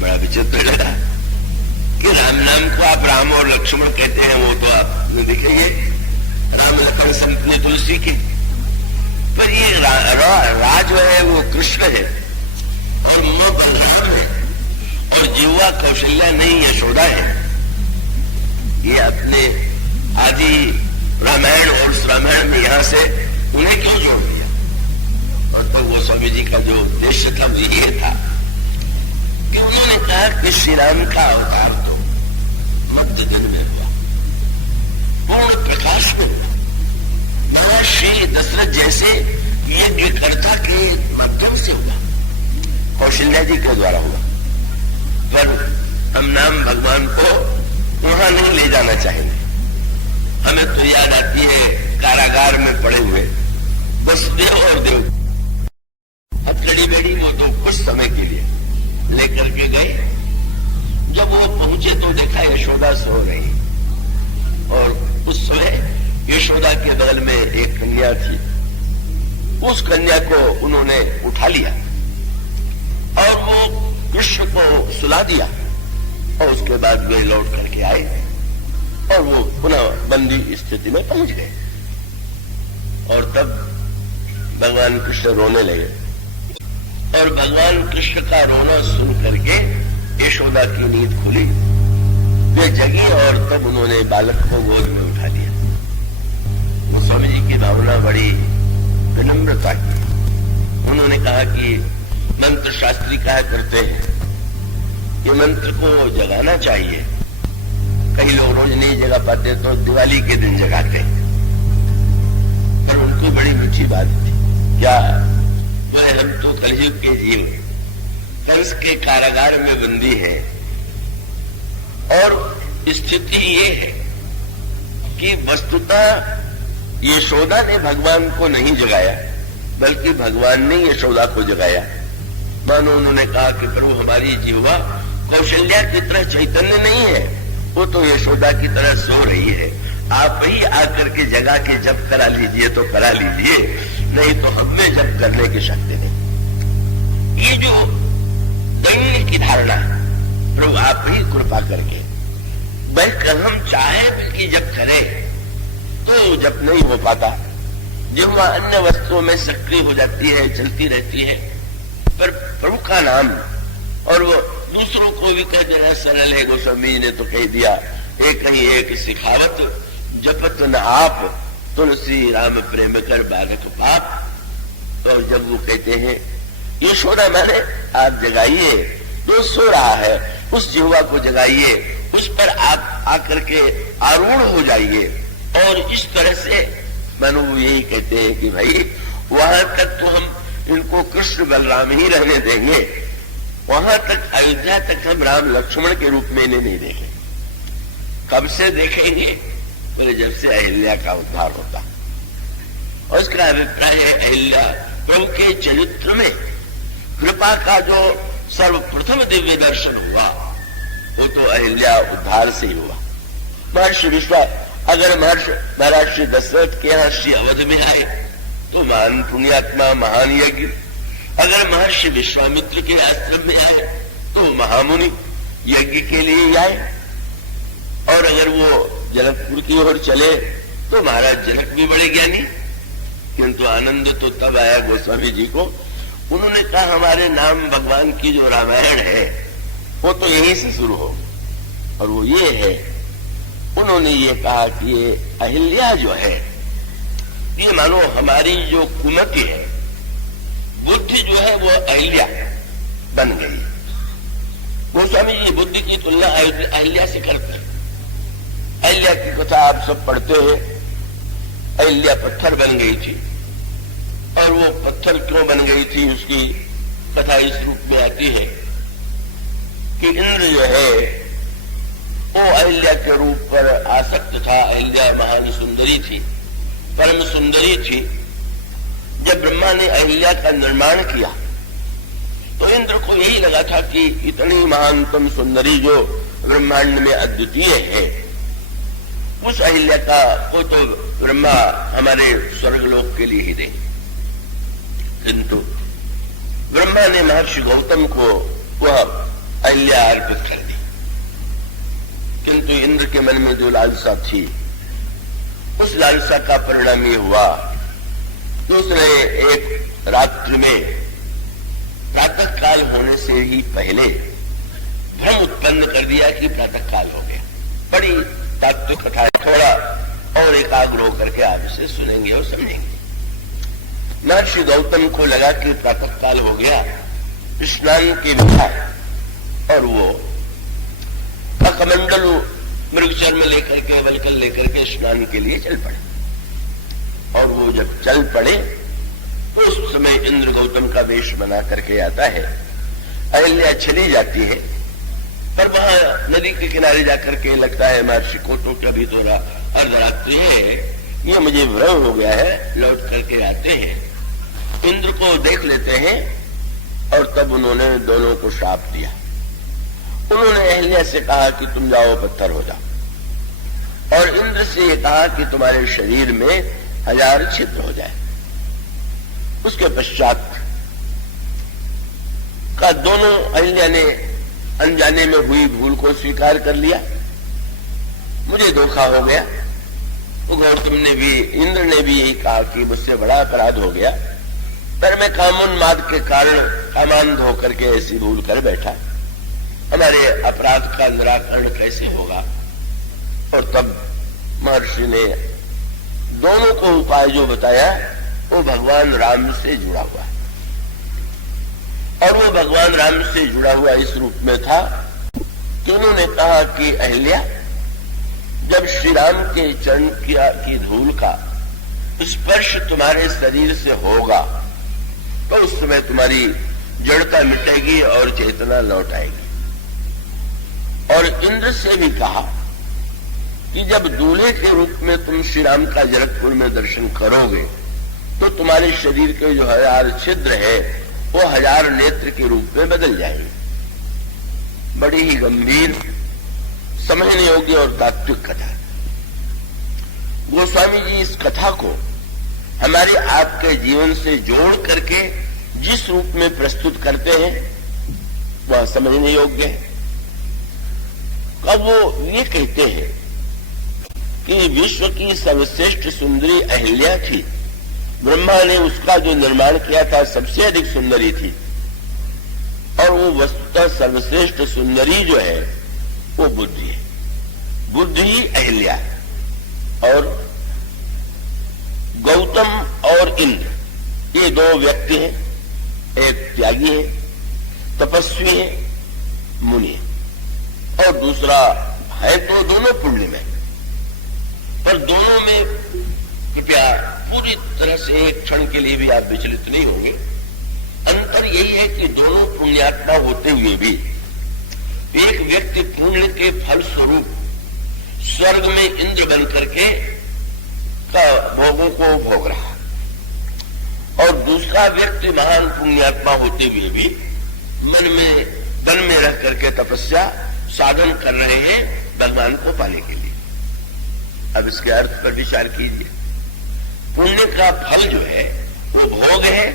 बड़ा विचित्र लगा कि राम नाम को आप राम और लक्ष्मण कहते हैं, वो तो आप देखिए राम लखन संतनी तुलसी की, पर ये रा जो है वो कृष्ण है और म बलराम है, और जिह्वा कौशल्या नहीं यशोदा है। ये अपने आदि रामायण और उस रामायण में यहां से उन्हें क्यों जोड़ दिया। और तो गोस्वामी जी का जो उद्देश्य था वो ये था कि उन्होंने कहा कि श्री राम का अवतार तो मध्य दिन में हुआ, पूर्ण प्रकाश में हुआ, नवा श्री दशरथ जैसे यज्ञकर्ता के माध्यम से हुआ, कौशल्या जी के द्वारा हुआ। पर हम नाम भगवान को वहां नहीं ले जाना चाहेंगे। हमें तो याद आती है कारागार में पड़े हुए वसुदेव और देव, हथकड़ी बेड़ी वो तो कुछ समय के लिए लेकर के गए। जब वो पहुंचे तो देखा यशोदा सो रही, और उस समय यशोदा के बगल में एक कन्या थी, उस कन्या को उन्होंने उठा लिया और वो कृष्ण को सुला दिया, और उसके बाद वे लौट करके आए और वो पुनः बंदी स्थिति में पहुंच गए। और तब भगवान कृष्ण रोने लगे, और भगवान कृष्ण का रोना सुन करके यशोदा की नींद खुली, वे जगी और तब उन्होंने बालक को गोद में उठा लिया। गोस्वामी जी की भावना बड़ी विनम्रता की। उन्होंने कहा कि मंत्र शास्त्री क्या करते हैं, ये मंत्र को जगाना चाहिए। कई लोग रोज नहीं जगा पाते तो दिवाली के दिन जगाते, पर उनको बड़ी मीठी बात थी। क्या वह हम तो कलयुग के जीव कंस के कारागार में बंदी है, और स्थिति ये है कि वस्तुतः यशोदा ने भगवान को नहीं जगाया, बल्कि भगवान ने यशोदा को जगाया। मानो उन्होंने कहा कि प्रभु हमारी जिह्वा कौशल्या की तरह चैतन्य नहीं है, वो तो यशोदा की तरह सो रही है, आप ही आकर के जगा के जप करा लीजिए तो करा लीजिए, नहीं तो हमें जप करने की शक्ति नहीं। ये जो दैन्य की धारणा, प्रभु आप ही कृपा करके बल्कि हम चाहे कि जप करें तो जप नहीं हो पाता। जिह्वा अन्य वस्तुओं में सक्रिय हो जाती है, चलती रहती है, पर प्रभु का नाम, और वो दूसरों को भी कह देना सरल है। गोस्वामी ने तो कह दिया, एक ही एक सिखावत जपत न आप, तुलसी राम प्रेम कर बालक पाप। तो जब वो कहते हैं यशोदा माने आप जगाइए, जो सो रहा है उस जिह्वा को जगाइए, उस पर आप आकर के आरूढ़ हो जाइए। और इस तरह से मानो वो यही कहते हैं कि भाई वहां तक तो हम इनको कृष्ण बलराम ही रहने देंगे, वहां तक अयोध्या तक हम राम लक्ष्मण के रूप में इन्हें नहीं देखेंगे। कब से देखेंगे? बोले जब से अहिल्या का उद्धार होता। और इसका अभिप्राय है अहिल्या प्रभु के चरित्र में कृपा का जो सर्वप्रथम दिव्य दर्शन हुआ वो तो अहिल्या उद्धार से ही हुआ। महर्षि अगर महर्षि दशरथ के यहाँ श्री अवध में आए तो महान पुण्यात्मा, महान यज्ञ। अगर महर्षि विश्वामित्र के आश्रम में आए तो महामुनि यज्ञ के लिए आए। और अगर वो जनकपुर की ओर चले तो महाराज जनक भी बड़े ज्ञानी। किंतु आनंद तो तब आया गोस्वामी जी को, उन्होंने कहा हमारे नाम भगवान की जो रामायण है वो तो यहीं से शुरू हो। और वो ये है, उन्होंने ये कहा कि ये अहिल्या जो है ये मानो हमारी जो कुमति है, बुद्धि जो है वो अहिल्या बन गई। गोस्वामी जी बुद्धि की तुलना अहिल्या से करते हैं। अहिल्या की कथा आप सब पढ़ते हैं। अहिल्या पत्थर बन गई थी, और वो पत्थर क्यों बन गई थी उसकी कथा इस रूप में आती है कि इंद्र जो है वो अहिल्या के रूप पर आसक्त था। अहिल्या महान सुंदरी थी, परम सुंदरी थी। जब ब्रह्मा ने अहिल्या का निर्माण किया तो इंद्र को यही लगा था कि इतनी महानतम सुंदरी जो ब्रह्मांड में अद्वितीय है, उस अहिल्या का को तो ब्रह्मा हमारे स्वर्गलोक के लिए ही दे। किंतु ब्रह्मा ने महर्षि गौतम को वह अहिल्या अर्पित कर दी। किंतु इंद्र के मन में जो लालसा थी, उस लालसा का परिणाम ये हुआ कि उसने एक रात्रि में प्रातः काल होने से ही पहले भ्रम उत्पन्न कर दिया कि प्रातः काल हो गया। बड़ी तात्विक कथा, थोड़ा और एकाग्र होकर के आप इसे सुनेंगे और समझेंगे। महर्षि गौतम को लगा कि प्रातः काल हो गया, स्नान के विधा, और वो कमंडल मृगचर्म लेकर के, वलकल लेकर के स्नान के लिए चल पड़े। और वो जब चल पड़े तो उस समय इंद्र गौतम का वेश बना करके आता है। अहिल्या चली जाती है, पर वहां नदी के किनारे जाकर के लगता है महर्षि को तो कभी तो अर्धरात्रि है, ये मुझे भ्रम हो गया है। लौट करके आते हैं, इंद्र को देख लेते हैं, और तब उन्होंने दोनों को श्राप दिया। उन्होंने अहिल्या से कहा कि तुम जाओ पत्थर हो जाओ, और इंद्र से ये कहा कि तुम्हारे शरीर में 1000 छिद्र हो जाए। उसके पश्चात का दोनों अहिल्या ने अनजाने में हुई भूल को स्वीकार कर लिया। मुझे धोखा हो गया। तो गौतम ने भी, इंद्र ने भी यही कहा कि मुझसे बड़ा अपराध हो गया, पर मैं कामोन्माद के कारण कामांध होकर के ऐसी भूल कर बैठा। हमारे अपराध का निराकरण कैसे होगा? और तब महर्षि ने दोनों को उपाय जो बताया वो भगवान राम से जुड़ा हुआ है। और वो भगवान राम से जुड़ा हुआ इस रूप में था कि उन्होंने कहा कि अहिल्या, जब श्री राम के चरण की धूल का स्पर्श तुम्हारे शरीर से होगा तो उस समय तुम्हारी जड़ता मिटेगी और चेतना लौट आएगी। और इंद्र से भी कहा कि जब दूल्हे के रूप में तुम श्री राम का जनकपुर में दर्शन करोगे तो तुम्हारे शरीर के जो 1000 छिद्र है वो 1000 नेत्र के रूप में बदल जाएंगे। बड़ी ही गंभीर, समझने योग्य और तात्विक कथा। गोस्वामी जी इस कथा को हमारे आपके जीवन से जोड़ करके जिस रूप में प्रस्तुत करते हैं वह समझने योग्य है। अब वो ये कहते हैं कि विश्व की सर्वश्रेष्ठ सुंदरी अहिल्या थी, ब्रह्मा ने उसका जो निर्माण किया था सबसे अधिक सुंदरी थी, और वो वस्तुतः सर्वश्रेष्ठ सुंदरी जो है वो बुद्धि है। बुद्धि ही अहिल्या है। और गौतम और इंद्र ये 2 व्यक्ति हैं, एक त्यागी है, तपस्वी है, मुनि है, और दूसरा है तो दोनों पुण्य में, पर दोनों में कृपया पूरी तरह से एक क्षण के लिए भी आप विचलित नहीं होंगे। अंतर यही है कि दोनों पुण्यात्मा होते हुए भी एक व्यक्ति पुण्य के फल स्वरूप स्वर्ग में इंद्र बन करके भोगों को भोग रहा, और दूसरा व्यक्ति महान पुण्यात्मा होते हुए भी वन में रह करके तपस्या साधन कर रहे हैं भगवान को पाने के लिए। अब इसके अर्थ पर विचार कीजिए। पुण्य का फल जो है वो भोग है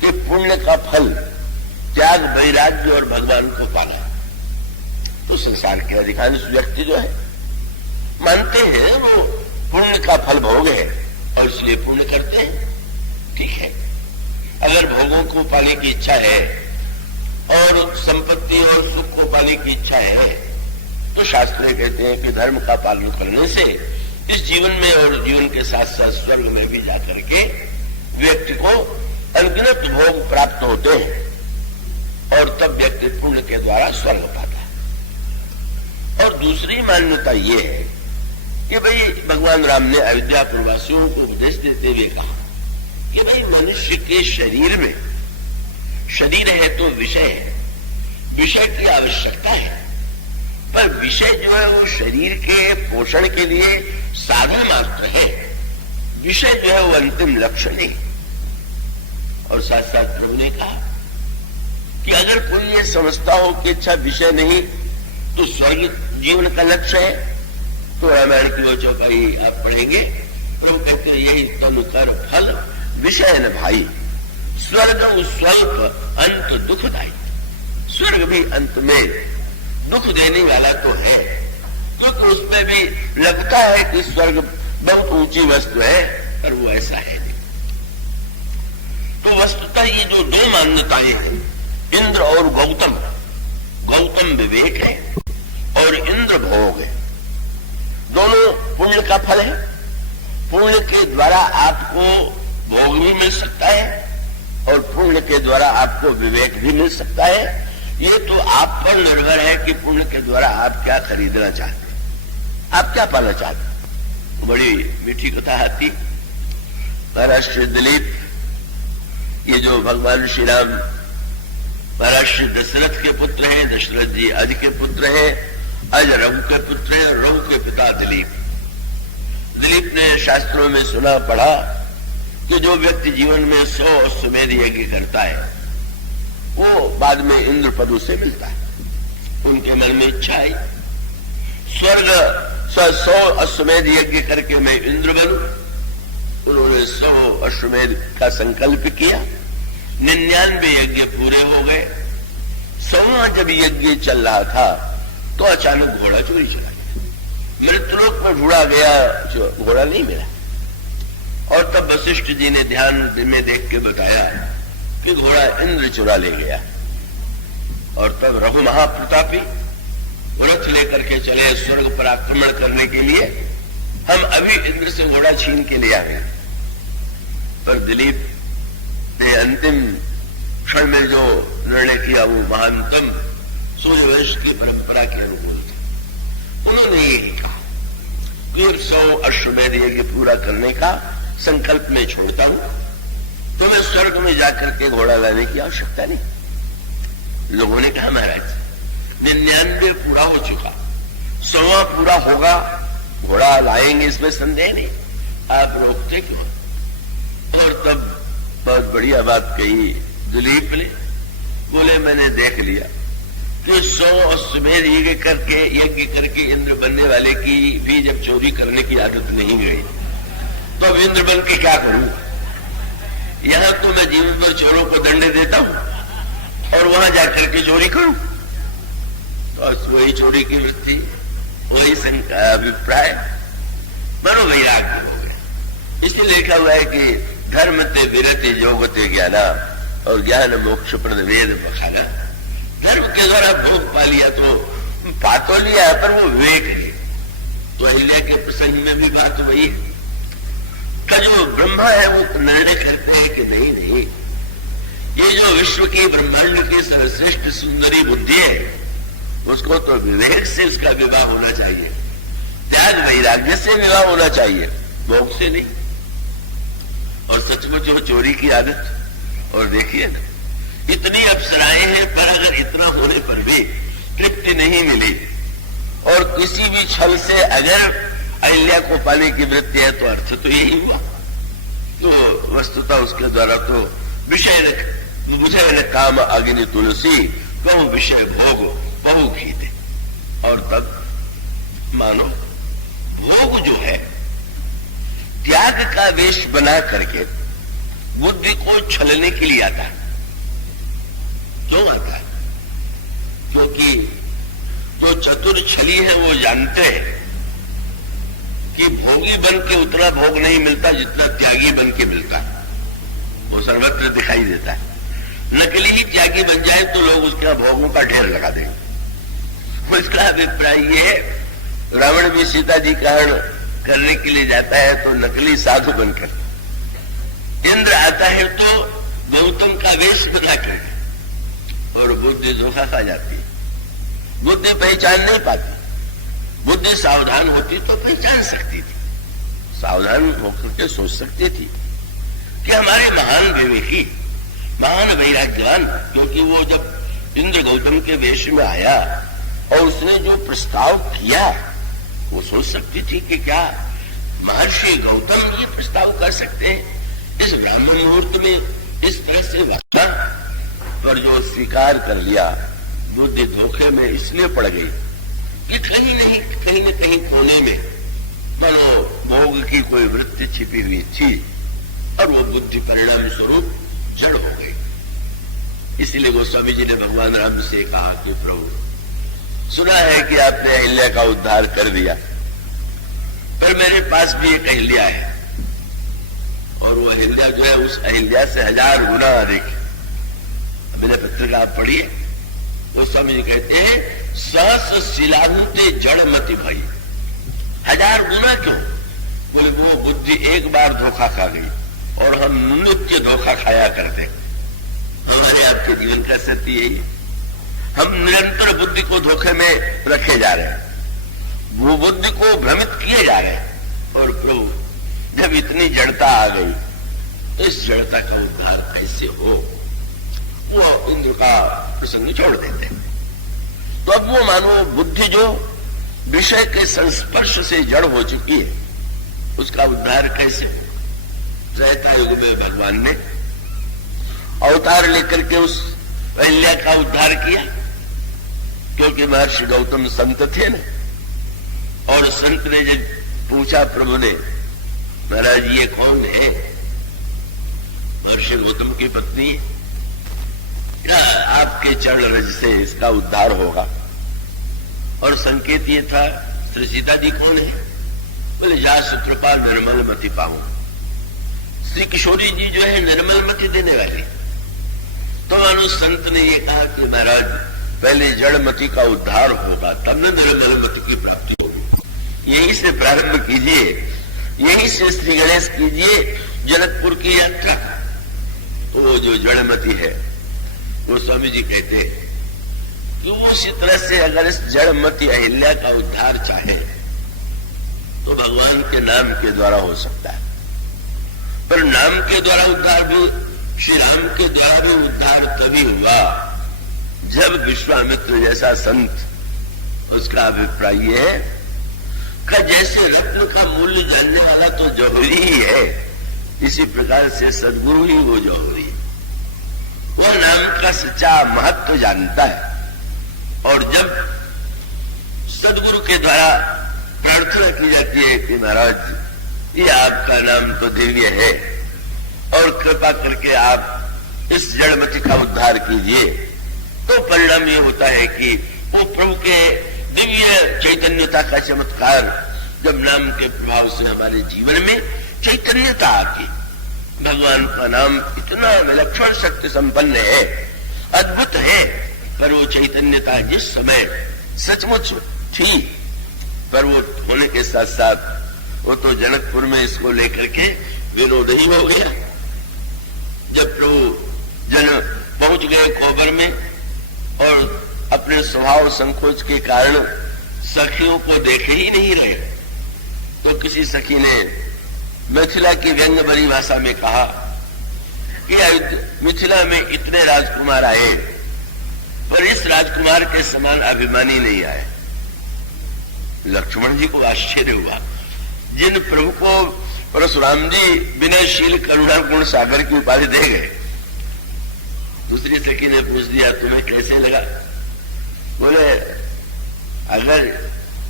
कि पुण्य का फल त्याग, वैराग्य और भगवान को पाना? तो संसार के अधिकांश व्यक्ति जो है मानते हैं वो पुण्य का फल भोग है और इसलिए पुण्य करते हैं। ठीक है, अगर भोगों को पाने की इच्छा है और संपत्ति और सुख को पाने की इच्छा है तो शास्त्र कहते हैं कि धर्म का पालन करने से इस जीवन में और जीवन के साथ साथ स्वर्ग में भी जाकर के व्यक्ति को अनगिनत भोग प्राप्त होते हैं और तब व्यक्ति पुण्य के द्वारा स्वर्ग पाता है। और दूसरी मान्यता ये है कि भाई भगवान राम ने अयोध्या प्रवासियों को उपदेश देते हुए कहा कि भाई मनुष्य के शरीर में, शरीर है तो विषय है, विषय की आवश्यकता है, पर विषय जो है वो शरीर के पोषण के लिए साधन मात्र है, विषय जो है वो अंतिम लक्ष्य नहीं। और साथ साथ प्रभु ने कहा कि अगर कोई ये समझता हो कि अच्छा विषय नहीं तो स्वर्ग जीवन का लक्ष्य है, तो रामायण की वो चौपाई आप पढ़ेंगे, प्रभु कहते हैं यही तनु कर फल विषय न भाई, स्वर्ग स्वल्प अंत दुखदायी। स्वर्ग भी अंत में दुख देने वाला तो है, क्योंकि उसमें भी लगता है कि स्वर्ग बहुत ऊंची वस्तु है, पर वो ऐसा है नहीं। तो वस्तुतः ये जो दो मान्यताएं हैं, इंद्र और गौतम, गौतम विवेक है और इंद्र भोग है, दोनों पुण्य का फल है। पुण्य के द्वारा आपको भोग भी मिल सकता है और पुण्य के द्वारा आपको विवेक भी मिल सकता है। ये तो आप पर निर्भर है कि पुण्य के द्वारा आप क्या खरीदना चाहते हैं, आप क्या पाना चाहते हैं। बड़ी मीठी कथा आती, महाराज श्री दिलीप, ये जो भगवान श्री राम महाराज श्री दशरथ के पुत्र हैं, दशरथ जी अज के पुत्र हैं, अज रघु के पुत्र हैं, रघु के पिता दिलीप। दिलीप ने शास्त्रों में सुना पढ़ा कि जो व्यक्ति जीवन में 100 अश्वमेध यज्ञ करता है वो बाद में इंद्र पद उसे मिलता है। उनके मन में इच्छा आई स्वर्ग 100 अश्वमेध यज्ञ करके मैं इंद्र बनूं। उन्होंने 100 अश्वमेध का संकल्प किया, 99 यज्ञ पूरे हो गए। 100वां जब यज्ञ चल रहा था तो अचानक घोड़ा चोरी चला गया। मृत्युलोक में ढूंढा गया, घोड़ा नहीं मिला। और तब वशिष्ठ जी ने ध्यान में देख के बताया कि घोड़ा इंद्र चुरा ले गया। और तब रघु महाप्रतापी व्रत लेकर के चले स्वर्ग पर आक्रमण करने के लिए, हम अभी इंद्र से घोड़ा छीन के ले आए। पर दिलीप ने अंतिम क्षण में जो निर्णय किया वो महानतम सूर्यवंश की परंपरा के अनुकूल थे। उन्होंने ये कहा कि 100 अश्वमेध यज्ञ पूरा करने का संकल्प में छोड़ता हूं, तुम्हें स्वर्ग में जाकर के घोड़ा लाने की आवश्यकता नहीं। लोगों ने कहा महाराज 99 पूरा हो चुका, 100वां पूरा होगा, घोड़ा लाएंगे इसमें संदेह नहीं, आप रोकते क्यों? और तब बहुत बढ़िया बात कही दिलीप ने, बोले मैंने देख लिया कि 100 अश्वमेध यज्ञ करके इंद्र बनने वाले की भी जब चोरी करने की आदत नहीं गई तो अब इंद्र बन के क्या करूं? यहां तो मैं जीवन पर चोरों को दंड देता हूं और वहां जाकर के चोरी करूं, तो वही चोरी की वृत्ति, वही अभिप्राय, मनोवैराग्य हो गया। इसलिए लिखा हुआ है कि धर्म ते विरति जोगते ज्ञाना और ज्ञान मोक्ष प्रद वेद बखाना। धर्म के द्वारा भोग पा लिया तो पा तो लिया, पर वो विवेक नहीं। तो अहिल्या के प्रसंग में भी बात वही है का जो ब्रह्मा है वो निर्णय करते हैं कि नहीं नहीं, ये जो विश्व की ब्रह्मांड की सर्वश्रेष्ठ सुंदरी बुद्धि है उसको तो विवेक से उसका विवाह होना चाहिए, त्याग वैराग्य से विवाह होना चाहिए, भोग से नहीं। और सचमुच वो चोरी की आदत, और देखिए ना, इतनी अप्सराएं हैं, पर अगर इतना होने पर भी तृप्ति नहीं मिली, और किसी भी छल से अगर अहिल्या को पाने की वृत्ति है, तो अर्थ तो यही हुआ। तो वस्तुतः उसके द्वारा तो विषय मुझे न काम अग्नि तुलसी, कहूं विषय भोग बहु खीते। और तब मानो भोग जो है त्याग का वेश बना करके बुद्धि को छलने के लिए आता है। क्यों आता है? क्योंकि जो चतुर छली है वो जानते हैं कि भोगी बन के उतना भोग नहीं मिलता जितना त्यागी बन के मिलता है। वो सर्वत्र दिखाई देता है। नकली ही त्यागी बन जाए तो लोग उसके भोगों का ढेर लगा देंगे। उसका अभिप्राय ये है, रावण भी सीता जी का हरण करने के लिए जाता है तो नकली साधु बनकर, इंद्र आता है तो गौतम का वेश बनाकर, और बुद्धि धोखा खा जाती है। बुद्धि पहचान नहीं पाती। बुद्धि सावधान होती तो पहचान सकती थी, सावधान होकर के सोच सकती थी कि हमारे महान विवेकी, महान वैराग्यवान, क्योंकि वो जब इंद्र गौतम के वेश में आया और उसने जो प्रस्ताव किया, वो सोच सकती थी कि क्या महर्षि गौतम ये प्रस्ताव कर सकते हैं इस ब्राह्मण मुहूर्त में इस तरह से वाचा, पर जो स्वीकार कर लिया, बुद्धि धोखे में इसलिए पड़ गई कि कहीं न कहीं कोने में मानो भोग की कोई वृत्ति छिपी हुई थी, और वो बुद्धि परिणाम स्वरूप जड़ हो गई। इसीलिए गोस्वामी जी ने भगवान राम से कहा कि प्रभु, सुना है कि आपने अहिल्या का उद्धार कर दिया, पर मेरे पास भी एक अहिल्या है, और वो अहिल्या जो है उस अहिल्या से 1000 गुना अधिक। मेरे पत्रिका आप पढ़िए, गोस्वामी जी कहते हैं सहस शिलानुते जड़मति भई। 1000 गुना क्यों? बोले वो बुद्धि एक बार धोखा खा गई, और हम नित्य धोखा खाया करते। हमारे आपके जीवन का सत्य यही है, हम निरंतर बुद्धि को धोखे में रखे जा रहे हैं, वो बुद्धि को भ्रमित किए जा रहे हैं। और प्रभु जब इतनी जड़ता आ गई तो इस जड़ता का उद्धार कैसे हो? वो इंद्र का प्रसंग छोड़ देते हैं। तो अब वो मानो बुद्धि जो विषय के संस्पर्श से जड़ हो चुकी है, उसका उद्धार कैसे? त्रेता युग में भगवान ने अवतार लेकर के उस अहिल्या का उद्धार किया, क्योंकि महर्षि गौतम संत थे ना, और संत ने जब पूछा प्रभु ने, महाराज ये कौन है? महर्षि गौतम की पत्नी, आपके चरण रज से इसका उद्धार होगा। और संकेत ये था, श्री सीता जी कौन है? बोले जासु कृपा निर्मल मति पाऊं। श्री किशोरी जी जो है निर्मल मति देने वाली। तो मानो संत ने ये कहा कि महाराज पहले जड़मति का उद्धार होगा, तब न निर्मल मति की प्राप्ति होगी। यहीं से प्रारंभ कीजिए, यहीं से श्री गणेश कीजिए जनकपुर की यात्रा। तो वो जो जड़मति है, वो स्वामी जी कहते हैं कि उसी तरह से अगर इस जड़मति अहिल्या का उद्धार चाहे तो भगवान के नाम के द्वारा हो सकता है। पर नाम के द्वारा उद्धार भी, श्री राम के द्वारा भी उद्धार तभी हुआ जब विश्वामित्र जैसा संत, उसका अभिप्राय यह है कि जैसे रत्न का मूल्य जानने वाला तो जौहरी ही है, इसी प्रकार से सद्गुरु ही वो जौहरी है। वह नाम का सच्चा महत्व जानता है, और जब सद्गुरु के द्वारा प्रार्थना की जाती है कि महाराज ये आपका नाम तो दिव्य है, और कृपा करके आप इस जड़मति का उद्धार कीजिए, तो परिणाम ये होता है कि वो प्रभु के दिव्य चैतन्यता का चमत्कार, जब नाम के प्रभाव से हमारे जीवन में चैतन्यता आती। भगवान का नाम इतना विलक्षण शक्ति संपन्न है, अद्भुत है, पर वो चैतन्यता जिस समय सचमुच थी, पर वो होने के साथ साथ वो तो जनकपुर में इसको लेकर के विरोध ही हो गया। जब प्रभु जन पहुंच गए कोबर में और अपने स्वभाव संकोच के कारण सखियों को देखे ही नहीं रहे। तो किसी सखी ने मिथिला की व्यंग भरी भाषा में कहा कि मिथिला में इतने राजकुमार आए, पर इस राजकुमार के समान अभिमानी नहीं आए। लक्ष्मण जी को आश्चर्य हुआ। जिन प्रभु को परशुराम जी विनयशील करुणा गुण सागर की उपाधि दे गए, दूसरी सखी ने पूछ दिया तुम्हें कैसे लगा? बोले अगर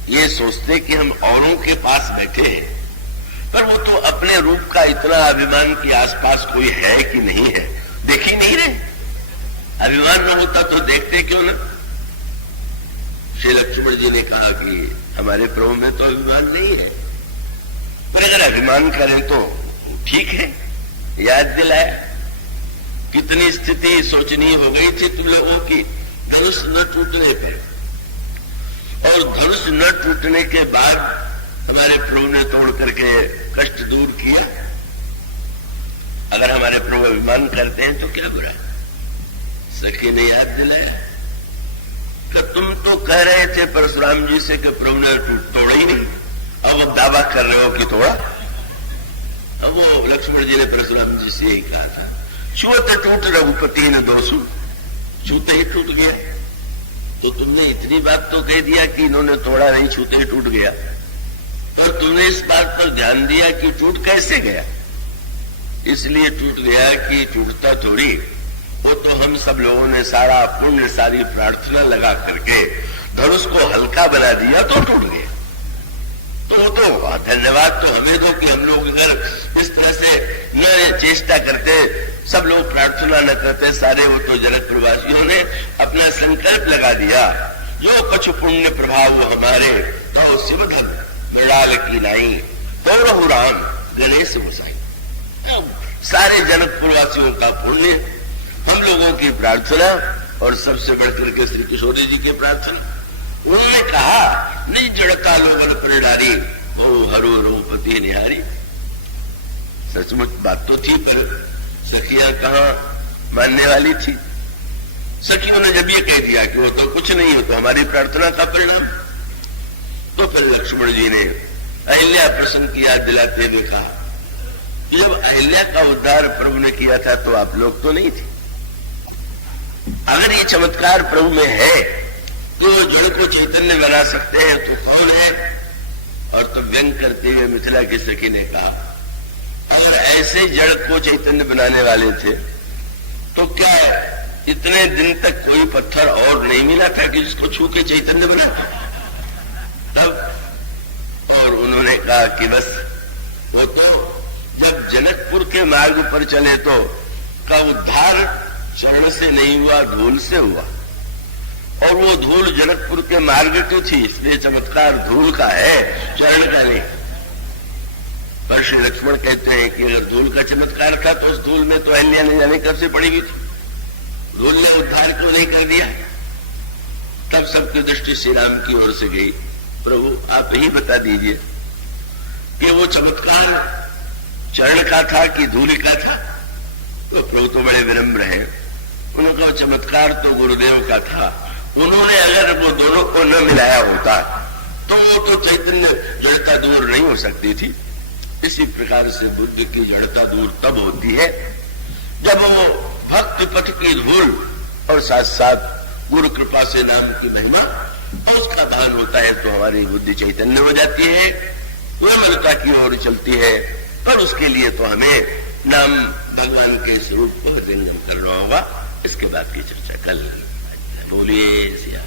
ये सोचते कि हम औरों के पास बैठे, पर वो तो अपने रूप का इतना अभिमान कि आसपास कोई है कि नहीं है, देख ही नहीं रहे। अभिमान न होता तो देखते क्यों ना? श्री लक्ष्मण जी ने कहा कि हमारे प्रभु में तो अभिमान नहीं है, पर अगर अभिमान करें तो ठीक है। याद दिलाया कितनी स्थिति सोचनीय हो गई थी तुम लोगों की धनुष न टूटने पे, और धनुष न टूटने के बाद हमारे प्रभु ने तोड़ करके कष्ट दूर किया। अगर हमारे प्रभु अभिमान करते हैं तो क्या बुरा? सखी ने याद दिलाया कि तुम तो कह रहे थे परशुराम जी से कि प्रभु ने तोड़ा ही नहीं, अब वो दावा कर रहे हो कि तोड़ा। अब वो लक्ष्मण जी ने परशुराम जी से यही कहा था, छूते टूट रघुपति ने दोषु, छूते ही टूट गया। तो तुमने इतनी बात तो कह दिया कि इन्होंने तोड़ा नहीं, छूते ही टूट गया, तो तुमने इस बात पर ध्यान दिया कि टूट कैसे गया? इसलिए टूट गया कि टूटता थोड़ी, वो तो हम सब लोगों ने सारा पुण्य सारी प्रार्थना लगा करके धनुष को हल्का बना दिया तो टूट गया। तो वो तो धन्यवाद तो हमें दो कि हम लोग अगर इस तरह से न चेष्टा करते, सब लोग प्रार्थना न करते सारे, वो तो जनकपुर वासियों ने अपना संकल्प लगा दिया, जो कुछ पुण्य प्रभाव हमारे तो शिव धन मृणाल की नाई तो रहु राम गणेश गोसाई। सारे जनकपुर वासियों का पुण्य, हम लोगों की प्रार्थना, और सबसे बढ़कर के श्री किशोरी जी की प्रार्थना। उन्होंने कहा नहीं जड़का लोगन परिणारी वो हरो रोपति निहारी। सचमुच बात तो थी, पर सखियां कहाँ मानने वाली थी। सखियों ने जब ये कह दिया कि वो तो कुछ नहीं हो, तो हमारी प्रार्थना का परिणाम, तो फिर लक्ष्मण जी ने अहिल्या प्रसंग की याद दिलाते हुए कहा कि जब अहिल्या का उद्धार प्रभु ने किया था तो आप लोग तो नहीं थे। अगर ये चमत्कार प्रभु में है तो जड़ को चैतन्य बना सकते हैं तो कौन है? और तो व्यंग करते हुए मिथिला की सखी ने कहा अगर ऐसे जड़ को चैतन्य बनाने वाले थे तो क्या इतने दिन तक कोई पत्थर और नहीं मिला था कि जिसको छू के चैतन्य बना? तब और उन्होंने कहा कि बस वो तो जब जनकपुर के मार्ग पर चले तो का उद्धार चरण से नहीं हुआ, धूल से हुआ, और वो धूल जनकपुर के मार्ग की थी, इसलिए चमत्कार धूल का है, चरण का नहीं। पर श्री लक्ष्मण कहते हैं कि अगर धूल का चमत्कार था तो उस धूल में तो अहिल्या ने जाने कब से पड़ी हुई थी, धूल ने उद्धार क्यों नहीं कर दिया? तब सबकी दृष्टि श्री राम की ओर से गई, प्रभु आप ही बता दीजिए कि वो चमत्कार चरण का था कि धूल का था? तो प्रभु तो बड़े विनम्र हैं, उनका चमत्कार तो गुरुदेव का था। उन्होंने अगर वो दोनों को न मिलाया होता तो वो तो चैतन्य जड़ता दूर नहीं हो सकती थी। इसी प्रकार से बुद्ध की जड़ता दूर तब होती है जब वो भक्ति पथ की धूल और साथ साथ गुरु कृपा से नाम की महिमा तो उसका भान होता है, तो हमारी बुद्धि चैतन्य हो जाती है, निर्मलता की ओर चलती है। पर उसके लिए तो हमें नाम भगवान के स्वरूप को हृदयंगम करना होगा। इसके बाद की चर्चा कल। बोलिए सिया।